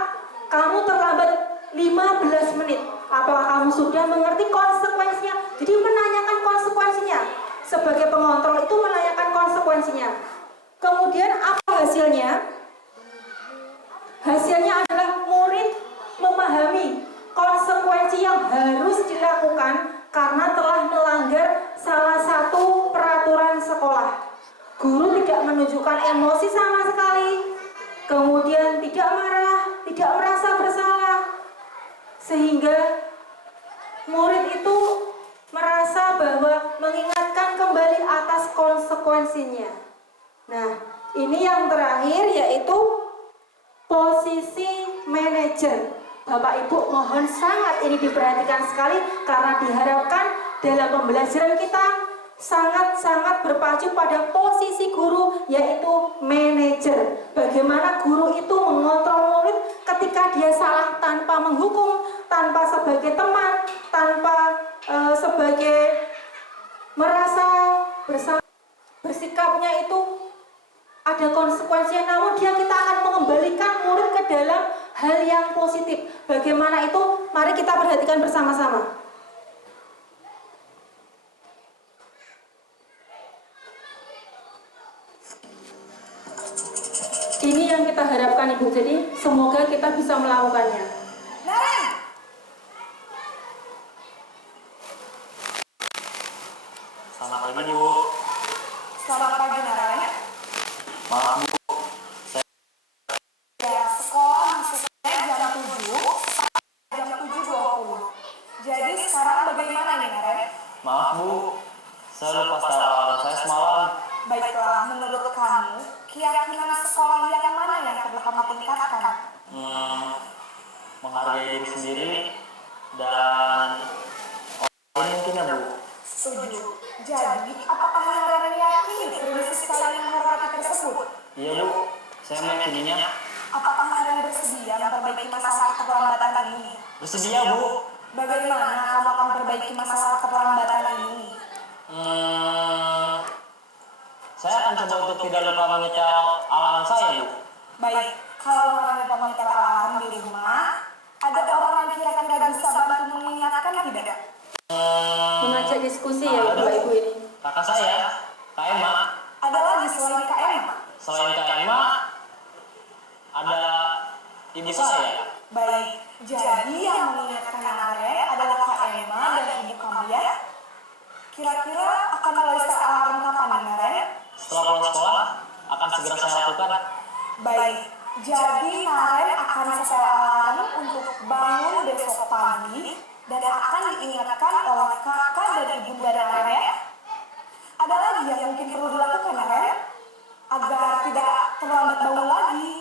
Kamu terlambat 15 menit. Apakah kamu sudah mengerti konsekuensinya? Jadi menanyakan konsekuensinya. Sebagai pengontrol itu menanyakan konsekuensinya. Kemudian apa hasilnya? Hasilnya adalah murid memahami konsekuensi yang harus dilakukan karena telah melanggar salah satu peraturan sekolah. Guru tidak menunjukkan emosi sama sekali, kemudian tidak marah, tidak merasa bersalah, sehingga murid itu merasa bahwa mengingatkan kembali atas konsekuensinya. Nah, ini yang terakhir yaitu posisi manajer. Bapak Ibu mohon sangat ini diperhatikan sekali karena diharapkan dalam pembelajaran kita sangat-sangat berpacu pada posisi guru yaitu manajer. Bagaimana guru itu mengontrol murid ketika dia salah tanpa menghukum, tanpa sebagai teman, tanpa sebagai merasa bersikapnya itu ada konsekuensinya, namun kita akan mengembalikan murid ke dalam hal yang positif. Bagaimana itu? Mari kita perhatikan bersama-sama. Ini yang kita harapkan, Ibu. Jadi semoga kita bisa melakukannya. Naren, Selamat pagi, Bu. selamat pagi Naren. Maaf, Bu. Ya, sekolah masuknya jam 7 sampai jam 7.20. Jadi sekarang bagaimana nih Naren? Maaf, Bu. Saya lupa secara alarm saya semalam. Baiklah, menurut kamu, keyakinan sekolah yang mana yang perlu kamu tingkatkan? Menghargai diri sendiri dan orang mungkin ya, Bu. Setuju. Jadi, apakah Naren yakin prinsip saling menghormati tersebut? Iya, Bu. Saya meyakininya. Apakah Naren bersedia memperbaiki masalah keterlambatan ini? Bersedia, Bu. Bagaimana kamu akan memperbaiki masalah keterlambatan ini? Saya akan coba untuk tidak lupa menyetel alarm saya, Bu. Baik, kalau Naren lupa menyetel alarm di rumah, ada orang yang kira-kira bisa bantu mengingatkan tidak? Mengajak diskusi ya Bapak Ibu ini. Kakak saya, Kak Emma. Ada lagi selain Kak Emma? Selain Kak Emma, ada ibu saya. Baik, jadi yang mengingatkan Naren adalah Kak Emma dan ibu kamu ya? Kira-kira akan mulai set alarm kapan Naren? Setelah pulang sekolah, akan segera saya lakukan. Baik, jadi Naren akan setel alarm untuk bangun besok pagi dan akan diingatkan oleh kakak dan ibunda Naren ya? Ada lagi yang mungkin perlu dilakukan Naren? Agar tidak terlambat bangun lagi.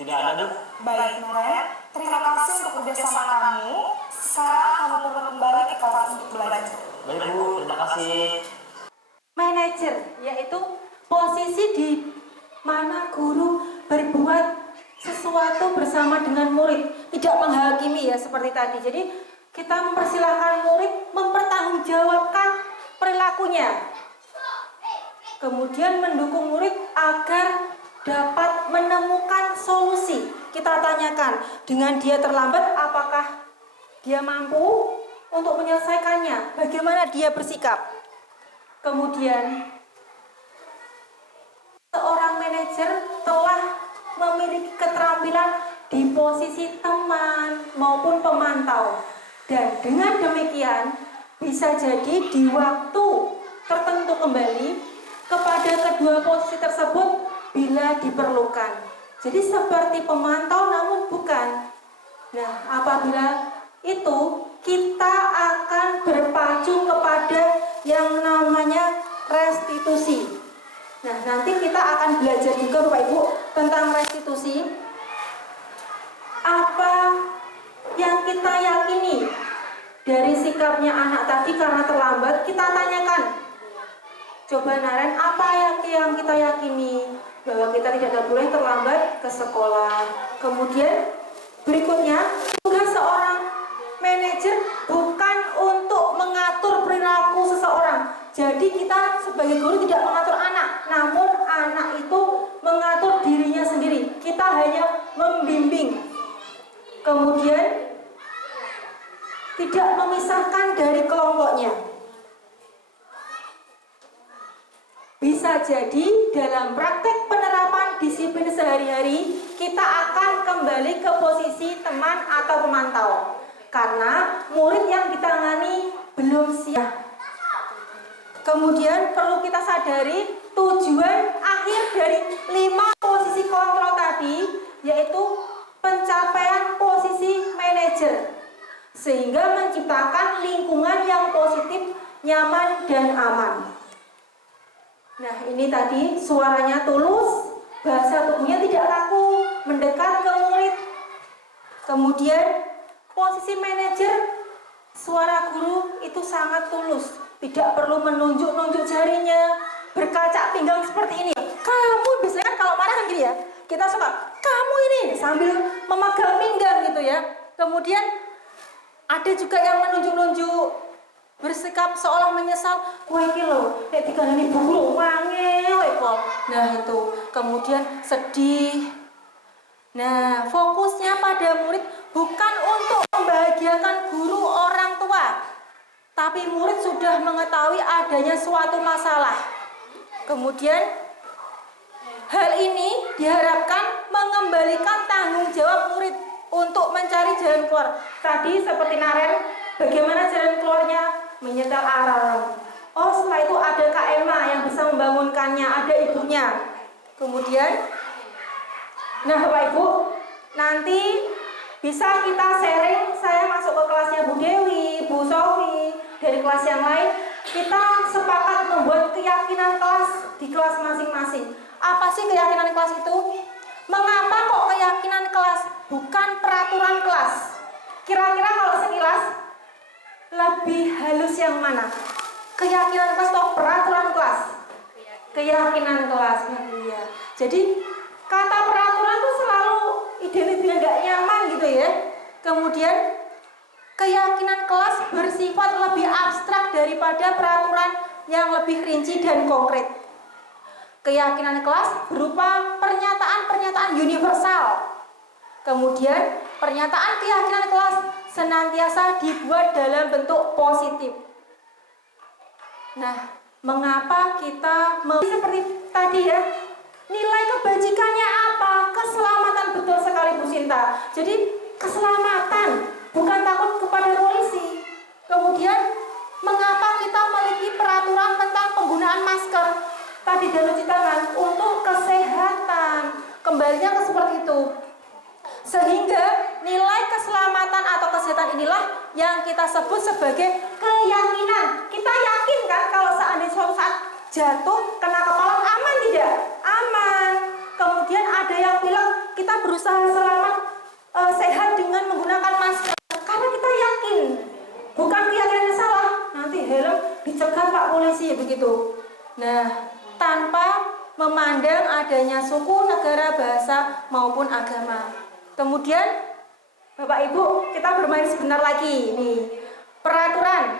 Tidak ada, Bu. Baik Naren, terima kasih untuk kerjasama kamu. Sekarang kamu perlu kembali ke kelas untuk belajar. Baik, Bu. Terima kasih. Manajer yaitu posisi di mana guru berbuat sesuatu bersama dengan murid, tidak menghakimi ya seperti tadi. Jadi kita mempersilahkan murid mempertanggungjawabkan perilakunya, kemudian mendukung murid agar dapat menemukan solusi. Kita tanyakan, dengan dia terlambat, apakah dia mampu untuk menyelesaikannya? Bagaimana dia bersikap? Kemudian, seorang manajer telah memiliki keterampilan di posisi teman maupun pemantau. Dan dengan demikian, bisa jadi di waktu tertentu kembali kepada kedua posisi tersebut bila diperlukan. Jadi seperti pemantau namun bukan. Nah, apabila itu kita akan berpacu kepada yang namanya restitusi. Nah, nanti kita akan belajar juga Bapak Ibu tentang restitusi. Apa yang kita yakini dari sikapnya anak tadi karena terlambat, kita tanyakan. Coba Naren, apa yang kita yakini? Bahwa kita tidak boleh terlambat ke sekolah. Kemudian berikutnya, tugas seorang manajer bukan untuk mengatur perilaku seseorang. Jadi kita sebagai guru tidak mengatur anak, namun anak itu mengatur dirinya sendiri. Kita hanya membimbing. Kemudian tidak memisahkan dari kelompoknya. Bisa jadi dalam praktek penerapan disiplin sehari-hari kita akan kembali ke posisi teman atau pemantau karena murid yang ditangani belum siap. Kemudian perlu kita sadari tujuan akhir dari 5 posisi kontrol tadi yaitu pencapaian posisi manajer sehingga menciptakan lingkungan yang positif, nyaman, dan aman. Nah, ini tadi suaranya tulus, bahasa tubuhnya tidak kaku, mendekat ke murid. Kemudian posisi manajer, suara guru itu sangat tulus, tidak perlu menunjuk-nunjuk jarinya, berkaca pinggang seperti ini. Kamu biasanya kan kalau marah kan gini ya, kita suka kamu ini sambil memegang pinggang gitu ya. Kemudian ada juga yang menunjuk-nunjuk, bersikap seolah menyesal, kowe iki lho nek digandani buku wangel kok. Nah itu, kemudian sedih. Nah, fokusnya pada murid bukan untuk membahagiakan guru orang tua, tapi murid sudah mengetahui adanya suatu masalah. Kemudian hal ini diharapkan mengembalikan tanggung jawab murid untuk mencari jalan keluar. Tadi seperti Naren, bagaimana jalan keluarnya? Menyetel alarm. Oh, setelah itu ada Kak Emma yang bisa membangunkannya, ada ibunya. Kemudian, nah Bapak Ibu, nanti bisa kita sharing. Saya masuk ke kelasnya Bu Dewi, Bu Sofi, dari kelas yang lain. Kita sepakat membuat keyakinan kelas di kelas masing-masing. Apa sih keyakinan kelas itu? Mengapa kok keyakinan kelas, bukan peraturan kelas? Kira-kira kalau sekilas lebih halus yang mana? Keyakinan kelas atau peraturan kelas? Keyakinan kelas. Ya. Jadi kata peraturan itu selalu identik gak nyaman gitu ya. Kemudian keyakinan kelas bersifat lebih abstrak daripada peraturan yang lebih rinci dan konkret. Keyakinan kelas berupa pernyataan-pernyataan universal. Kemudian pernyataan keyakinan kelas senantiasa dibuat dalam bentuk positif. Nah, mengapa kita seperti tadi ya, nilai kebajikannya apa? Keselamatan, betul sekali Bu Sinta. Jadi keselamatan, bukan takut kepada polisi. Kemudian mengapa kita memiliki peraturan tentang penggunaan masker? Tadi dan cuci tangan untuk kesehatan. Kembalinya ke seperti itu. Sehingga nilai keselamatan atau kesehatan inilah yang kita sebut sebagai keyakinan. Kita yakin kan kalau seandainya suatu saat jatuh kena kepala aman tidak? Aman. Kemudian ada yang bilang kita berusaha selamat sehat dengan menggunakan masker karena kita yakin. Bukan keyakinan yang salah. Nanti helm dicegat Pak polisi begitu. Nah, tanpa memandang adanya suku, negara, bahasa maupun agama. Kemudian Bapak Ibu, kita bermain sebentar lagi nih. Peraturan.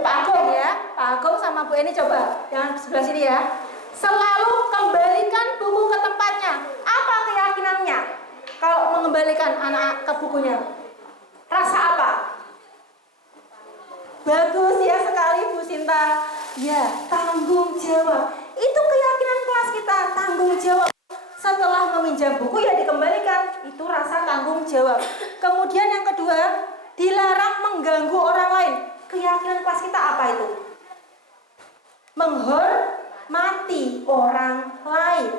Pak Agung ya, Pak Agung sama Bu Eni coba yang sebelah sini ya. Selalu kembalikan buku ke tempatnya. Apa keyakinannya kalau mengembalikan anak ke bukunya? Rasa apa? Bagus ya sekali Bu Sinta. Ya, tanggung jawab. Itu keyakinan kelas kita, tanggung jawab. Setelah meminjam buku ya dikembalikan. Itu rasa tanggung jawab. Kemudian yang kedua, dilarang mengganggu orang lain. Keyakinan kelas kita apa itu? Menghormati orang lain.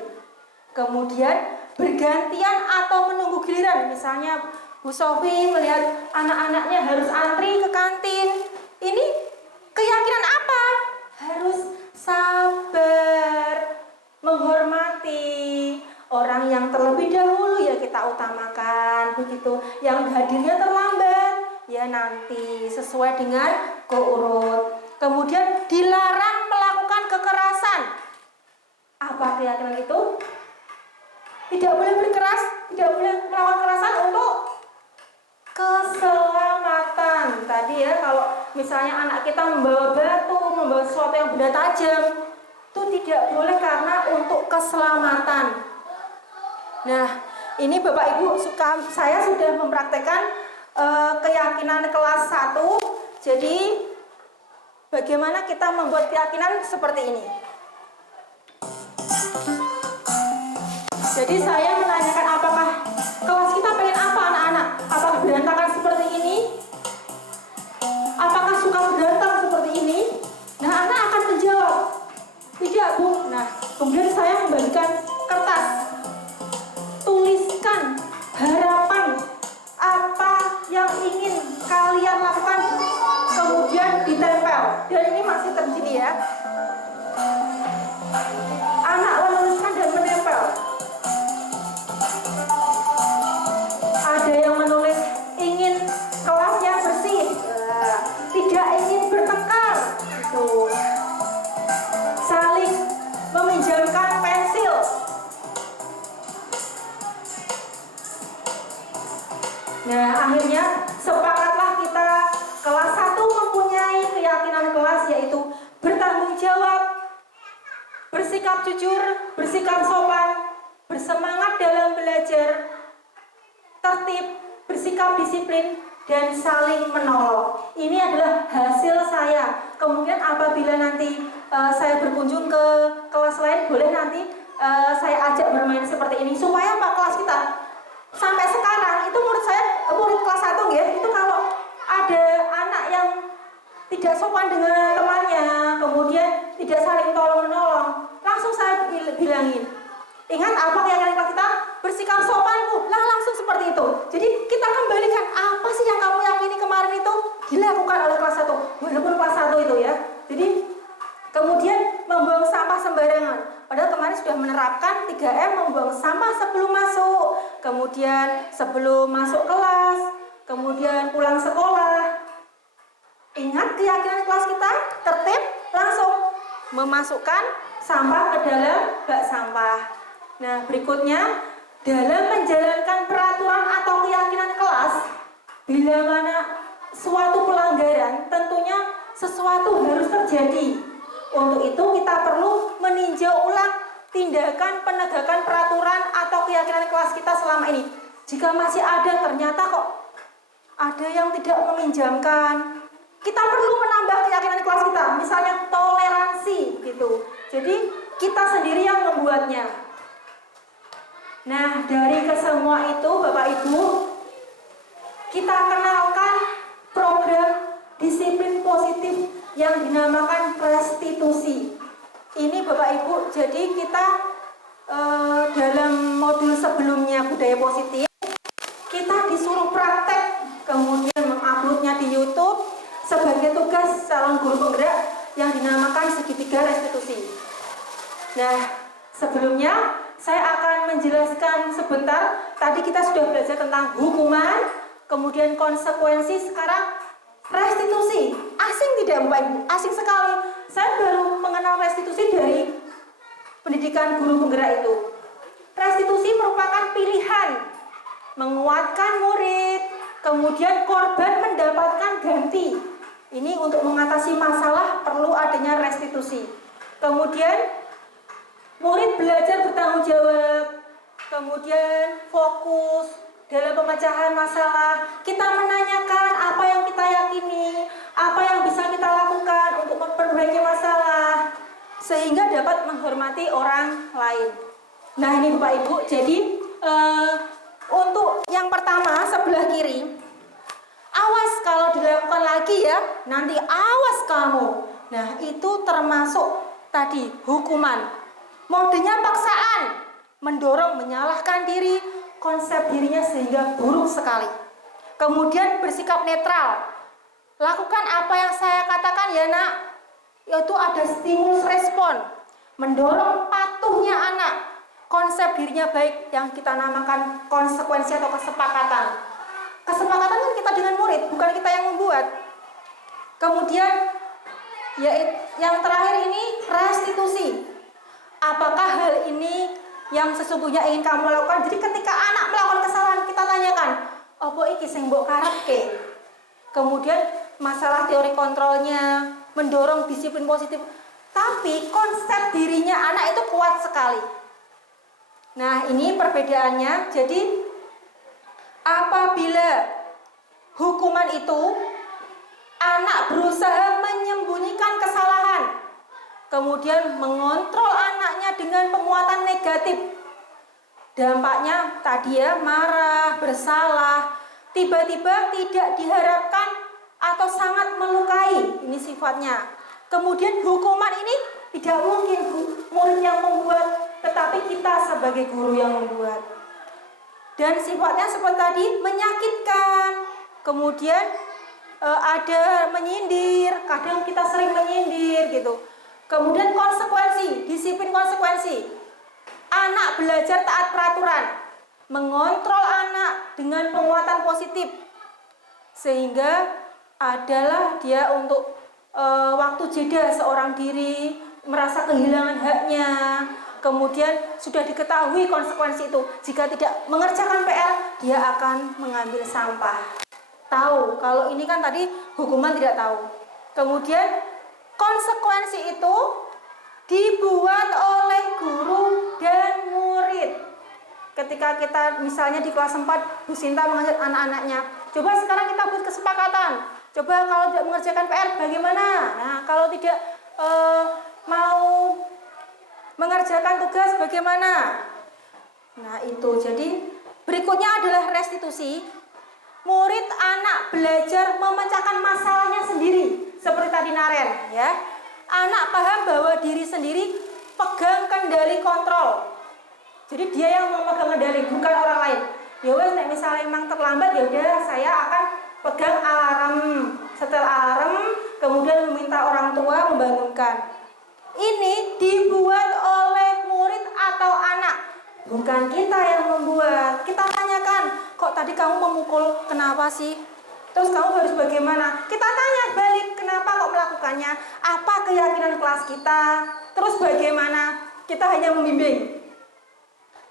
Kemudian bergantian atau menunggu giliran. Misalnya Bu Sofi melihat anak-anaknya harus antri ke kantin. Ini keyakinan apa? Harus sabar, menghormati orang yang terlebih dahulu ya kita utamakan begitu. Yang hadirnya terlambat ya nanti sesuai dengan urut. Kemudian dilarang melakukan kekerasan. Apa keyakinan itu? Tidak boleh berkeras, tidak boleh melakukan kekerasan untuk keselamatan. Tadi ya kalau misalnya anak kita membawa batu, membawa sesuatu yang benda tajam, itu tidak boleh karena untuk keselamatan. Nah, ini Bapak Ibu saya sudah mempraktekkan keyakinan kelas 1. Jadi bagaimana kita membuat keyakinan seperti ini? Jadi saya menanyakan apakah kelas kita pengen apa anak-anak? Apakah berantakan seperti ini? Apakah suka berantakan seperti ini? Nah, anak akan menjawab, tidak Bu. Nah, kemudian saya membagikan kertas. Tuliskan harapan apa yang ingin kalian lakukan, kemudian ditempel. Dan ini masih tersini ya. Anak menuliskan dan menempel. Ada yang menulis ingin kelasnya bersih, tidak ingin bertengkar, gitu. Saling meminjamkan pensil. Nah, akhirnya sepakatlah kita kelas 1 mempunyai keyakinan kelas yaitu bertanggung jawab, bersikap jujur, bersikap sopan, bersemangat dalam belajar, tertib, bersikap disiplin, dan saling menolong. Ini adalah hasil saya. Kemudian apabila nanti saya berkunjung ke kelas lain, boleh nanti saya ajak bermain seperti ini. Supaya Pak kelas kita sampai sekarang itu menurut saya murid kelas 1 ya, itu kalau ada anak yang tidak sopan dengan temannya, kemudian tidak saling tolong menolong, langsung saya bilangin, ingat apa keyakinan kelas kita? Bersikap sopan Bu. Nah, langsung seperti itu. Jadi kita kembalikan apa sih yang kamu yakini kemarin itu dilakukan oleh kelas 1, walaupun kelas 1 itu ya. Jadi kemudian membuang sampah sembarangan. Padahal kemarin sudah menerapkan 3M, membuang sampah sebelum masuk, kemudian sebelum masuk kelas, kemudian pulang sekolah. Ingat keyakinan kelas kita, tertib, langsung memasukkan sampah ke dalam bak sampah. Nah, berikutnya dalam menjalankan peraturan atau keyakinan kelas, bila mana suatu pelanggaran, tentunya sesuatu harus terjadi. Untuk itu kita perlu meninjau ulang tindakan penegakan peraturan atau keyakinan kelas kita selama ini. Jika masih ada ternyata kok ada yang tidak meminjamkan, kita perlu menambah keyakinan kelas kita. Misalnya toleransi gitu. Jadi kita sendiri yang membuatnya. Nah, dari kesemua itu Bapak Ibu, kita kenalkan program disiplin positif yang dinamakan restitusi. Ini Bapak Ibu, jadi kita dalam modul sebelumnya budaya positif, kita disuruh praktek, kemudian menguploadnya di YouTube sebagai tugas calon guru penggerak yang dinamakan segitiga restitusi. Nah, sebelumnya saya akan menjelaskan sebentar. Tadi kita sudah belajar tentang hukuman, kemudian konsekuensi, sekarang restitusi. Asing tidak Bapak Ibu? Asing sekali. Saya baru mengenal restitusi dari pendidikan guru penggerak itu. Restitusi merupakan pilihan menguatkan murid, kemudian korban mendapatkan ganti. Ini untuk mengatasi masalah perlu adanya restitusi. Kemudian Murid belajar bertanggung jawab, kemudian fokus dalam pemecahan masalah. Kita menanyakan apa yang kita yakini, apa yang bisa kita lakukan untuk memperbaiki masalah, sehingga dapat menghormati orang lain. Nah ini Bapak Ibu, jadi untuk yang pertama sebelah kiri, awas kalau dilakukan lagi ya, nanti awas kamu. Nah itu termasuk tadi hukuman. Modenya paksaan, mendorong menyalahkan diri, konsep dirinya sehingga buruk sekali. Kemudian bersikap netral. Lakukan apa yang saya katakan ya nak, yaitu ada stimulus respon, mendorong patuhnya anak. Konsep dirinya baik yang kita namakan konsekuensi atau kesepakatan. Kesepakatan kan kita dengan murid, bukan kita yang membuat. Kemudian ya, yang terakhir ini restitusi. Apakah hal ini yang sesungguhnya ingin kamu lakukan? Jadi ketika anak melakukan kesalahan, kita tanyakan, apa iki sing mbok karepke? Kemudian masalah teori kontrolnya, mendorong disiplin positif. Tapi konsep dirinya anak itu kuat sekali. Nah ini perbedaannya. Jadi apabila hukuman itu anak berusaha menyembunyikan kesalahan, kemudian mengontrol anaknya dengan penguatan negatif, dampaknya tadi ya, marah, bersalah, tiba-tiba tidak diharapkan atau sangat melukai, ini sifatnya. Kemudian hukuman ini tidak mungkin murid yang membuat, tetapi kita sebagai guru yang membuat. Dan sifatnya seperti tadi, menyakitkan, kemudian ada menyindir, kadang kita sering menyindir gitu. Kemudian konsekuensi, disiplin konsekuensi. Anak belajar taat peraturan, mengontrol anak dengan penguatan positif, sehingga adalah dia untuk waktu jeda seorang diri, merasa kehilangan haknya. Kemudian sudah diketahui konsekuensi itu. Jika tidak mengerjakan PR, dia akan mengambil sampah. Tahu, kalau ini kan tadi hukuman tidak tahu. Kemudian konsekuensi itu dibuat oleh guru dan murid. Ketika kita misalnya di kelas 4, Bu Sinta mengajak anak-anaknya, coba sekarang kita buat kesepakatan. Coba kalau tidak mengerjakan PR bagaimana? Nah, kalau tidak mau mengerjakan tugas bagaimana? Nah, itu. Jadi berikutnya adalah restitusi. Murid anak belajar memecahkan masalahnya sendiri. Seperti tadi Naren, ya. Anak paham bahwa diri sendiri pegang kendali kontrol. Jadi dia yang memegang kendali, bukan orang lain. Ya wes, misalnya memang terlambat, ya udah saya akan pegang alarm. Setel alarm, kemudian meminta orang tua membangunkan. Ini dibuat oleh murid atau anak, bukan kita yang membuat. Kita tanyakan, kok tadi kamu memukul, kenapa sih? Terus kamu harus bagaimana? Kita tanya balik, kenapa kok melakukannya? Apa keyakinan kelas kita? Terus bagaimana? Kita hanya membimbing.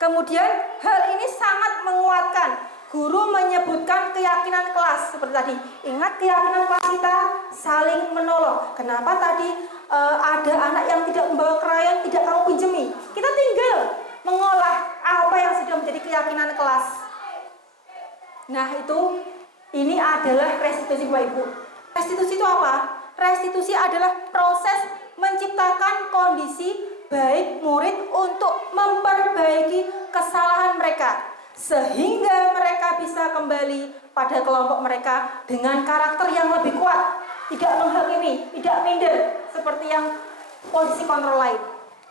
Kemudian hal ini sangat menguatkan. Guru menyebutkan keyakinan kelas seperti tadi. Ingat keyakinan kelas kita saling menolong. Kenapa tadi ada anak yang tidak membawa krayon, tidak kamu pinjemi? Kita tinggal mengolah apa yang sudah menjadi keyakinan kelas. Nah ini adalah restitusi Bapak Ibu. Restitusi itu apa? Restitusi adalah proses menciptakan kondisi baik murid untuk memperbaiki kesalahan mereka, sehingga mereka bisa kembali pada kelompok mereka dengan karakter yang lebih kuat, tidak menghakimi, tidak minder seperti yang posisi kontrol lain.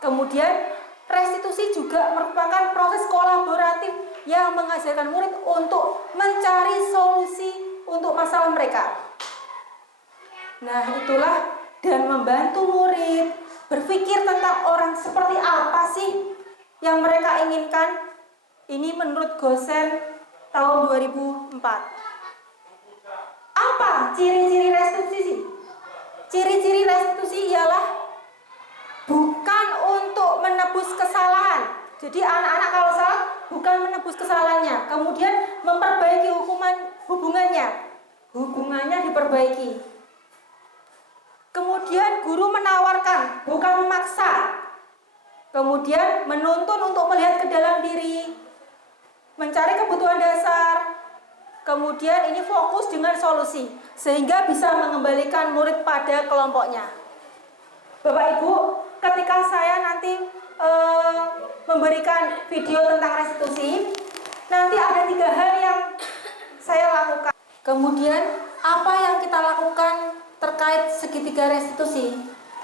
Kemudian restitusi juga merupakan proses kolaboratif yang mengajarkan murid untuk mencari solusi untuk masalah mereka. Nah itulah, dan membantu murid berpikir tentang orang seperti apa sih yang mereka inginkan. Ini menurut Gosen tahun 2004. Apa ciri-ciri restitusi? Ciri-ciri restitusi ialah bukan untuk menebus kesalahan. Jadi anak-anak kalau salah bukan menebus kesalahannya, kemudian memperbaiki hubungannya diperbaiki. Kemudian guru menawarkan, bukan memaksa. Kemudian menuntun untuk melihat ke dalam diri, mencari kebutuhan dasar. Kemudian ini fokus dengan solusi, sehingga bisa mengembalikan murid pada kelompoknya. Bapak Ibu, ketika saya nanti memberikan video tentang restitusi, nanti ada 3 hal yang saya lakukan. Kemudian apa yang kita lakukan terkait segitiga restitusi?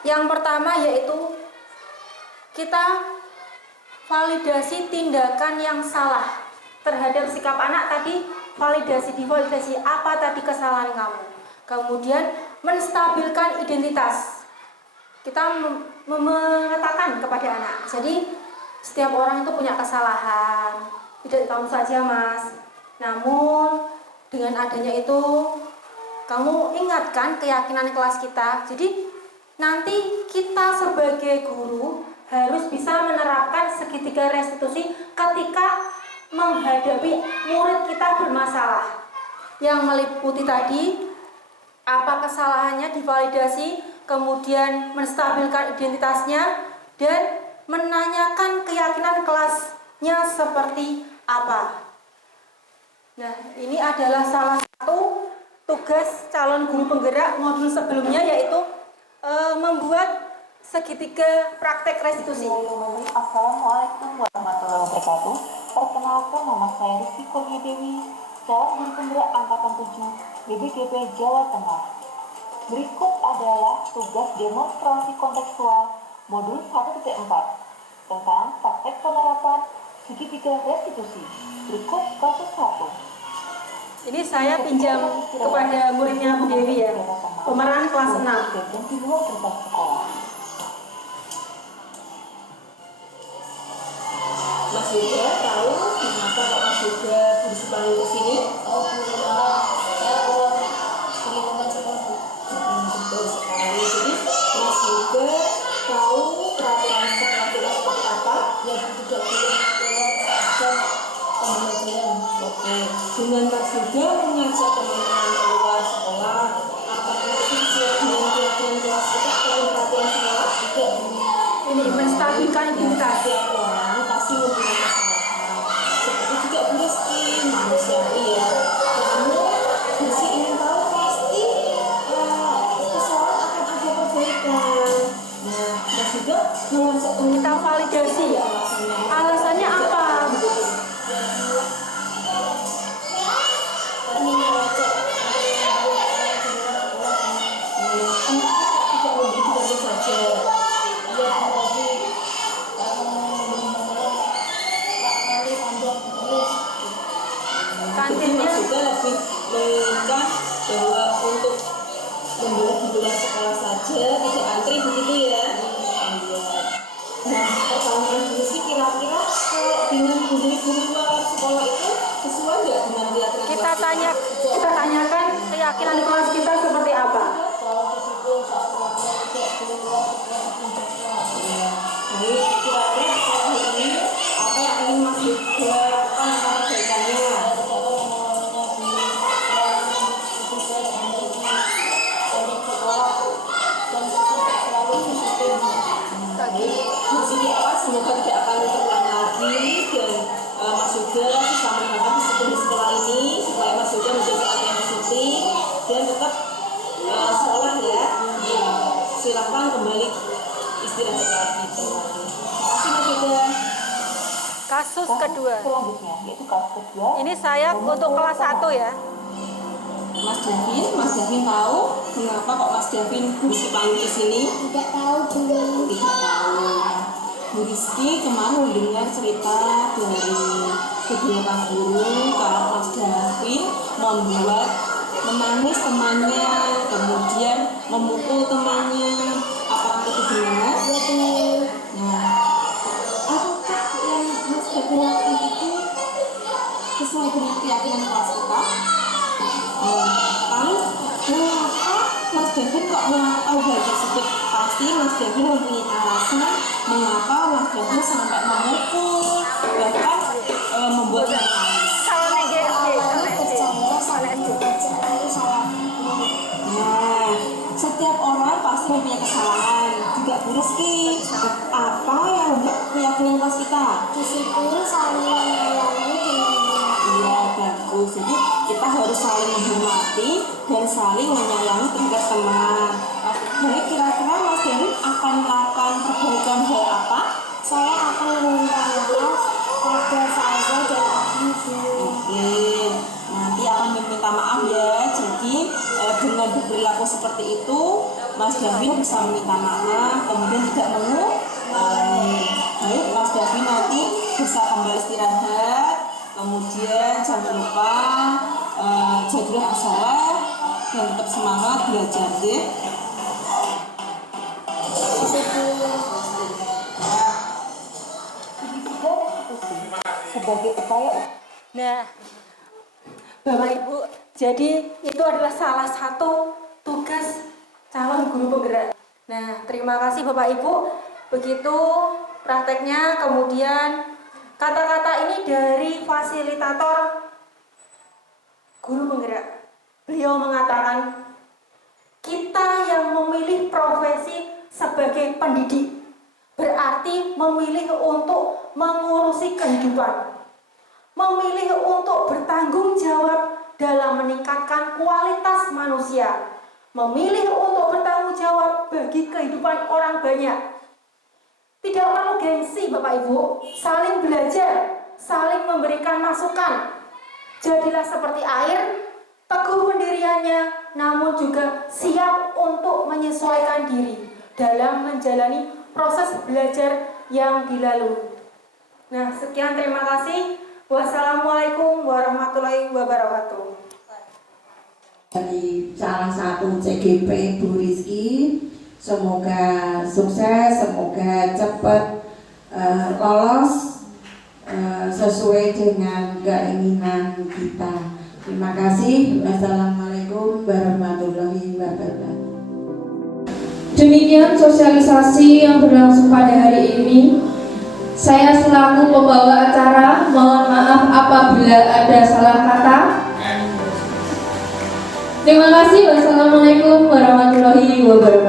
Yang pertama yaitu kita validasi tindakan yang salah terhadap sikap anak tadi, divalidasi apa tadi kesalahan kamu. Kemudian menstabilkan identitas. Kita mengatakan kepada anak, jadi setiap orang itu punya kesalahan, tidak kamu saja mas. Namun dengan adanya itu kamu ingatkan keyakinan kelas kita. Jadi nanti kita sebagai guru harus bisa menerapkan segitiga restitusi ketika menghadapi murid kita bermasalah, yang meliputi tadi apa kesalahannya divalidasi, kemudian menstabilkan identitasnya, dan menanyakan keyakinan kelasnya seperti apa. Nah, ini adalah salah satu tugas calon guru penggerak modul sebelumnya, yaitu membuat segitiga praktek restitusi. Assalamualaikum warahmatullahi wabarakatuh. Perkenalkan, nama saya Rizky Kurnia Dewi, calon guru penggerak angkatan 7 BBGP Jawa Tengah. Berikut adalah tugas demonstrasi kontekstual modul 1.4 tentang praktek penerapan segitiga restitusi. Berikut kasus 1. Ini saya pinjam kepada muridnya Bu Dewi ya, pemeran kelas 6. Di luar gerbang sekolah. Mas Yoga tahu kenapa kok Mas Yoga dipanggil ke sini? Oh, saya teman sekolah. Betul sekali. Jadi Mas Yoga tahu peraturan sekolah kita seperti apa? Yang tidak boleh keluar pembelajaran. Oke. Dengan Mas Yoga mengajak teman-teman keluar sekolah, apakah itu sesuai dengan keyakinan kelas kita atau peraturan sekolah? Tidak. Ini menstabilkan identitas. Setiap orang pasti mempunyai kesalahan. Seperti juga Bu Rizky, manusiawi ya. Namun Bu Rizky ingin tahu pasti kesalahan akan ada perbaikan. Nah, Mas juga mengajak Kita validasi. Alasannya apa? Kantinnya juga lebih menginginkan bahwa untuk membuat hiburan sekolah saja tidak antri begitu ya. Nah, pertanyaan dulu sih kira-kira kalau dengan guru luar sekolah itu sesuai nggak dengan keyakinan kita kelas tanyakan keyakinan kelas kita seperti apa. Baik, kira-kira sekolah ini apa yang ingin Mas Yoga lakukan akan perbaikannya? Maksudnya apa? Semoga tidak akan terulang lagi dan Mas Yoga bisa menambah disiplin di sekolah ini supaya Mas Yoga menjadi anak yang disiplin dan tetap sekolah ya. Silakan kembali istirahat lagi. Terima kasih Mas Yoga. Kasus kedua. Selanjutnya yaitu kasus kedua. Ini saya untuk kelas 1 ya. Mas Davin tahu mengapa kok Mas Davin harus dipanggil ke sini? Tidak tahu belum. Tidak tahu. Bu Rizky kemarin mendengar cerita dari beberapa guru kalau Mas Davin membuat menangis temannya, kemudian memukul temannya. Apakah itu benar? Betul. Nah, apakah yang Mas Davin lakukan itu sesuai dengan keyakinan kelas kita? Lalu mengapa Mas Davin kok melakukan hal tersebut? Pasti Mas Davin mempunyai alasan mengapa Mas Davin sampai memukul, bahkan membuat menangis. Nah, setiap orang pasti mempunyai kesalahan. Juga Bu Rizky, apa yang membuat kita harus saling menghormati dan saling menyayangi terhadap teman. Jadi kira-kira Mas Dewi akan melakukan perbaikan hal apa? Saya akan meminta maaf pada Faiza dan Abi. Oke, nanti akan meminta maaf ya. Jadi dengan berperilaku seperti itu, Mas Davi bisa meminta maaf, kemudian tidak mengulangi. Baik, Mas Davi nanti bisa kembali istirahat. Kemudian jangan lupa jadilah asalah dan tetap semangat belajar deh. Sebagai upaya Nah, Bapak Ibu, jadi itu adalah salah satu tugas calon guru penggerak. Nah, terima kasih Bapak Ibu. Begitu prakteknya, kemudian kata-kata ini dari fasilitator guru penggerak. Beliau mengatakan, kita yang memilih profesi sebagai pendidik berarti memilih untuk mengurusi kehidupan, memilih untuk bertanggung jawab dalam meningkatkan kualitas manusia, memilih untuk bertanggung jawab bagi kehidupan orang banyak. Tidak perlu gengsi Bapak Ibu, saling belajar, saling memberikan masukan. Jadilah seperti air, teguh pendiriannya, namun juga siap untuk menyesuaikan diri dalam menjalani proses belajar yang dilalui. Nah, sekian, terima kasih. Wassalamualaikum warahmatullahi wabarakatuh. Dari salah satu CGP Bu Rizky, semoga sukses, semoga cepat lolos sesuai dengan keinginan kita. Terima kasih. Wassalamualaikum warahmatullahi wabarakatuh. Demikian sosialisasi yang berlangsung pada hari ini. Saya selaku pembawa acara mohon maaf apabila ada salah kata. Terima kasih. Wassalamualaikum warahmatullahi wabarakatuh.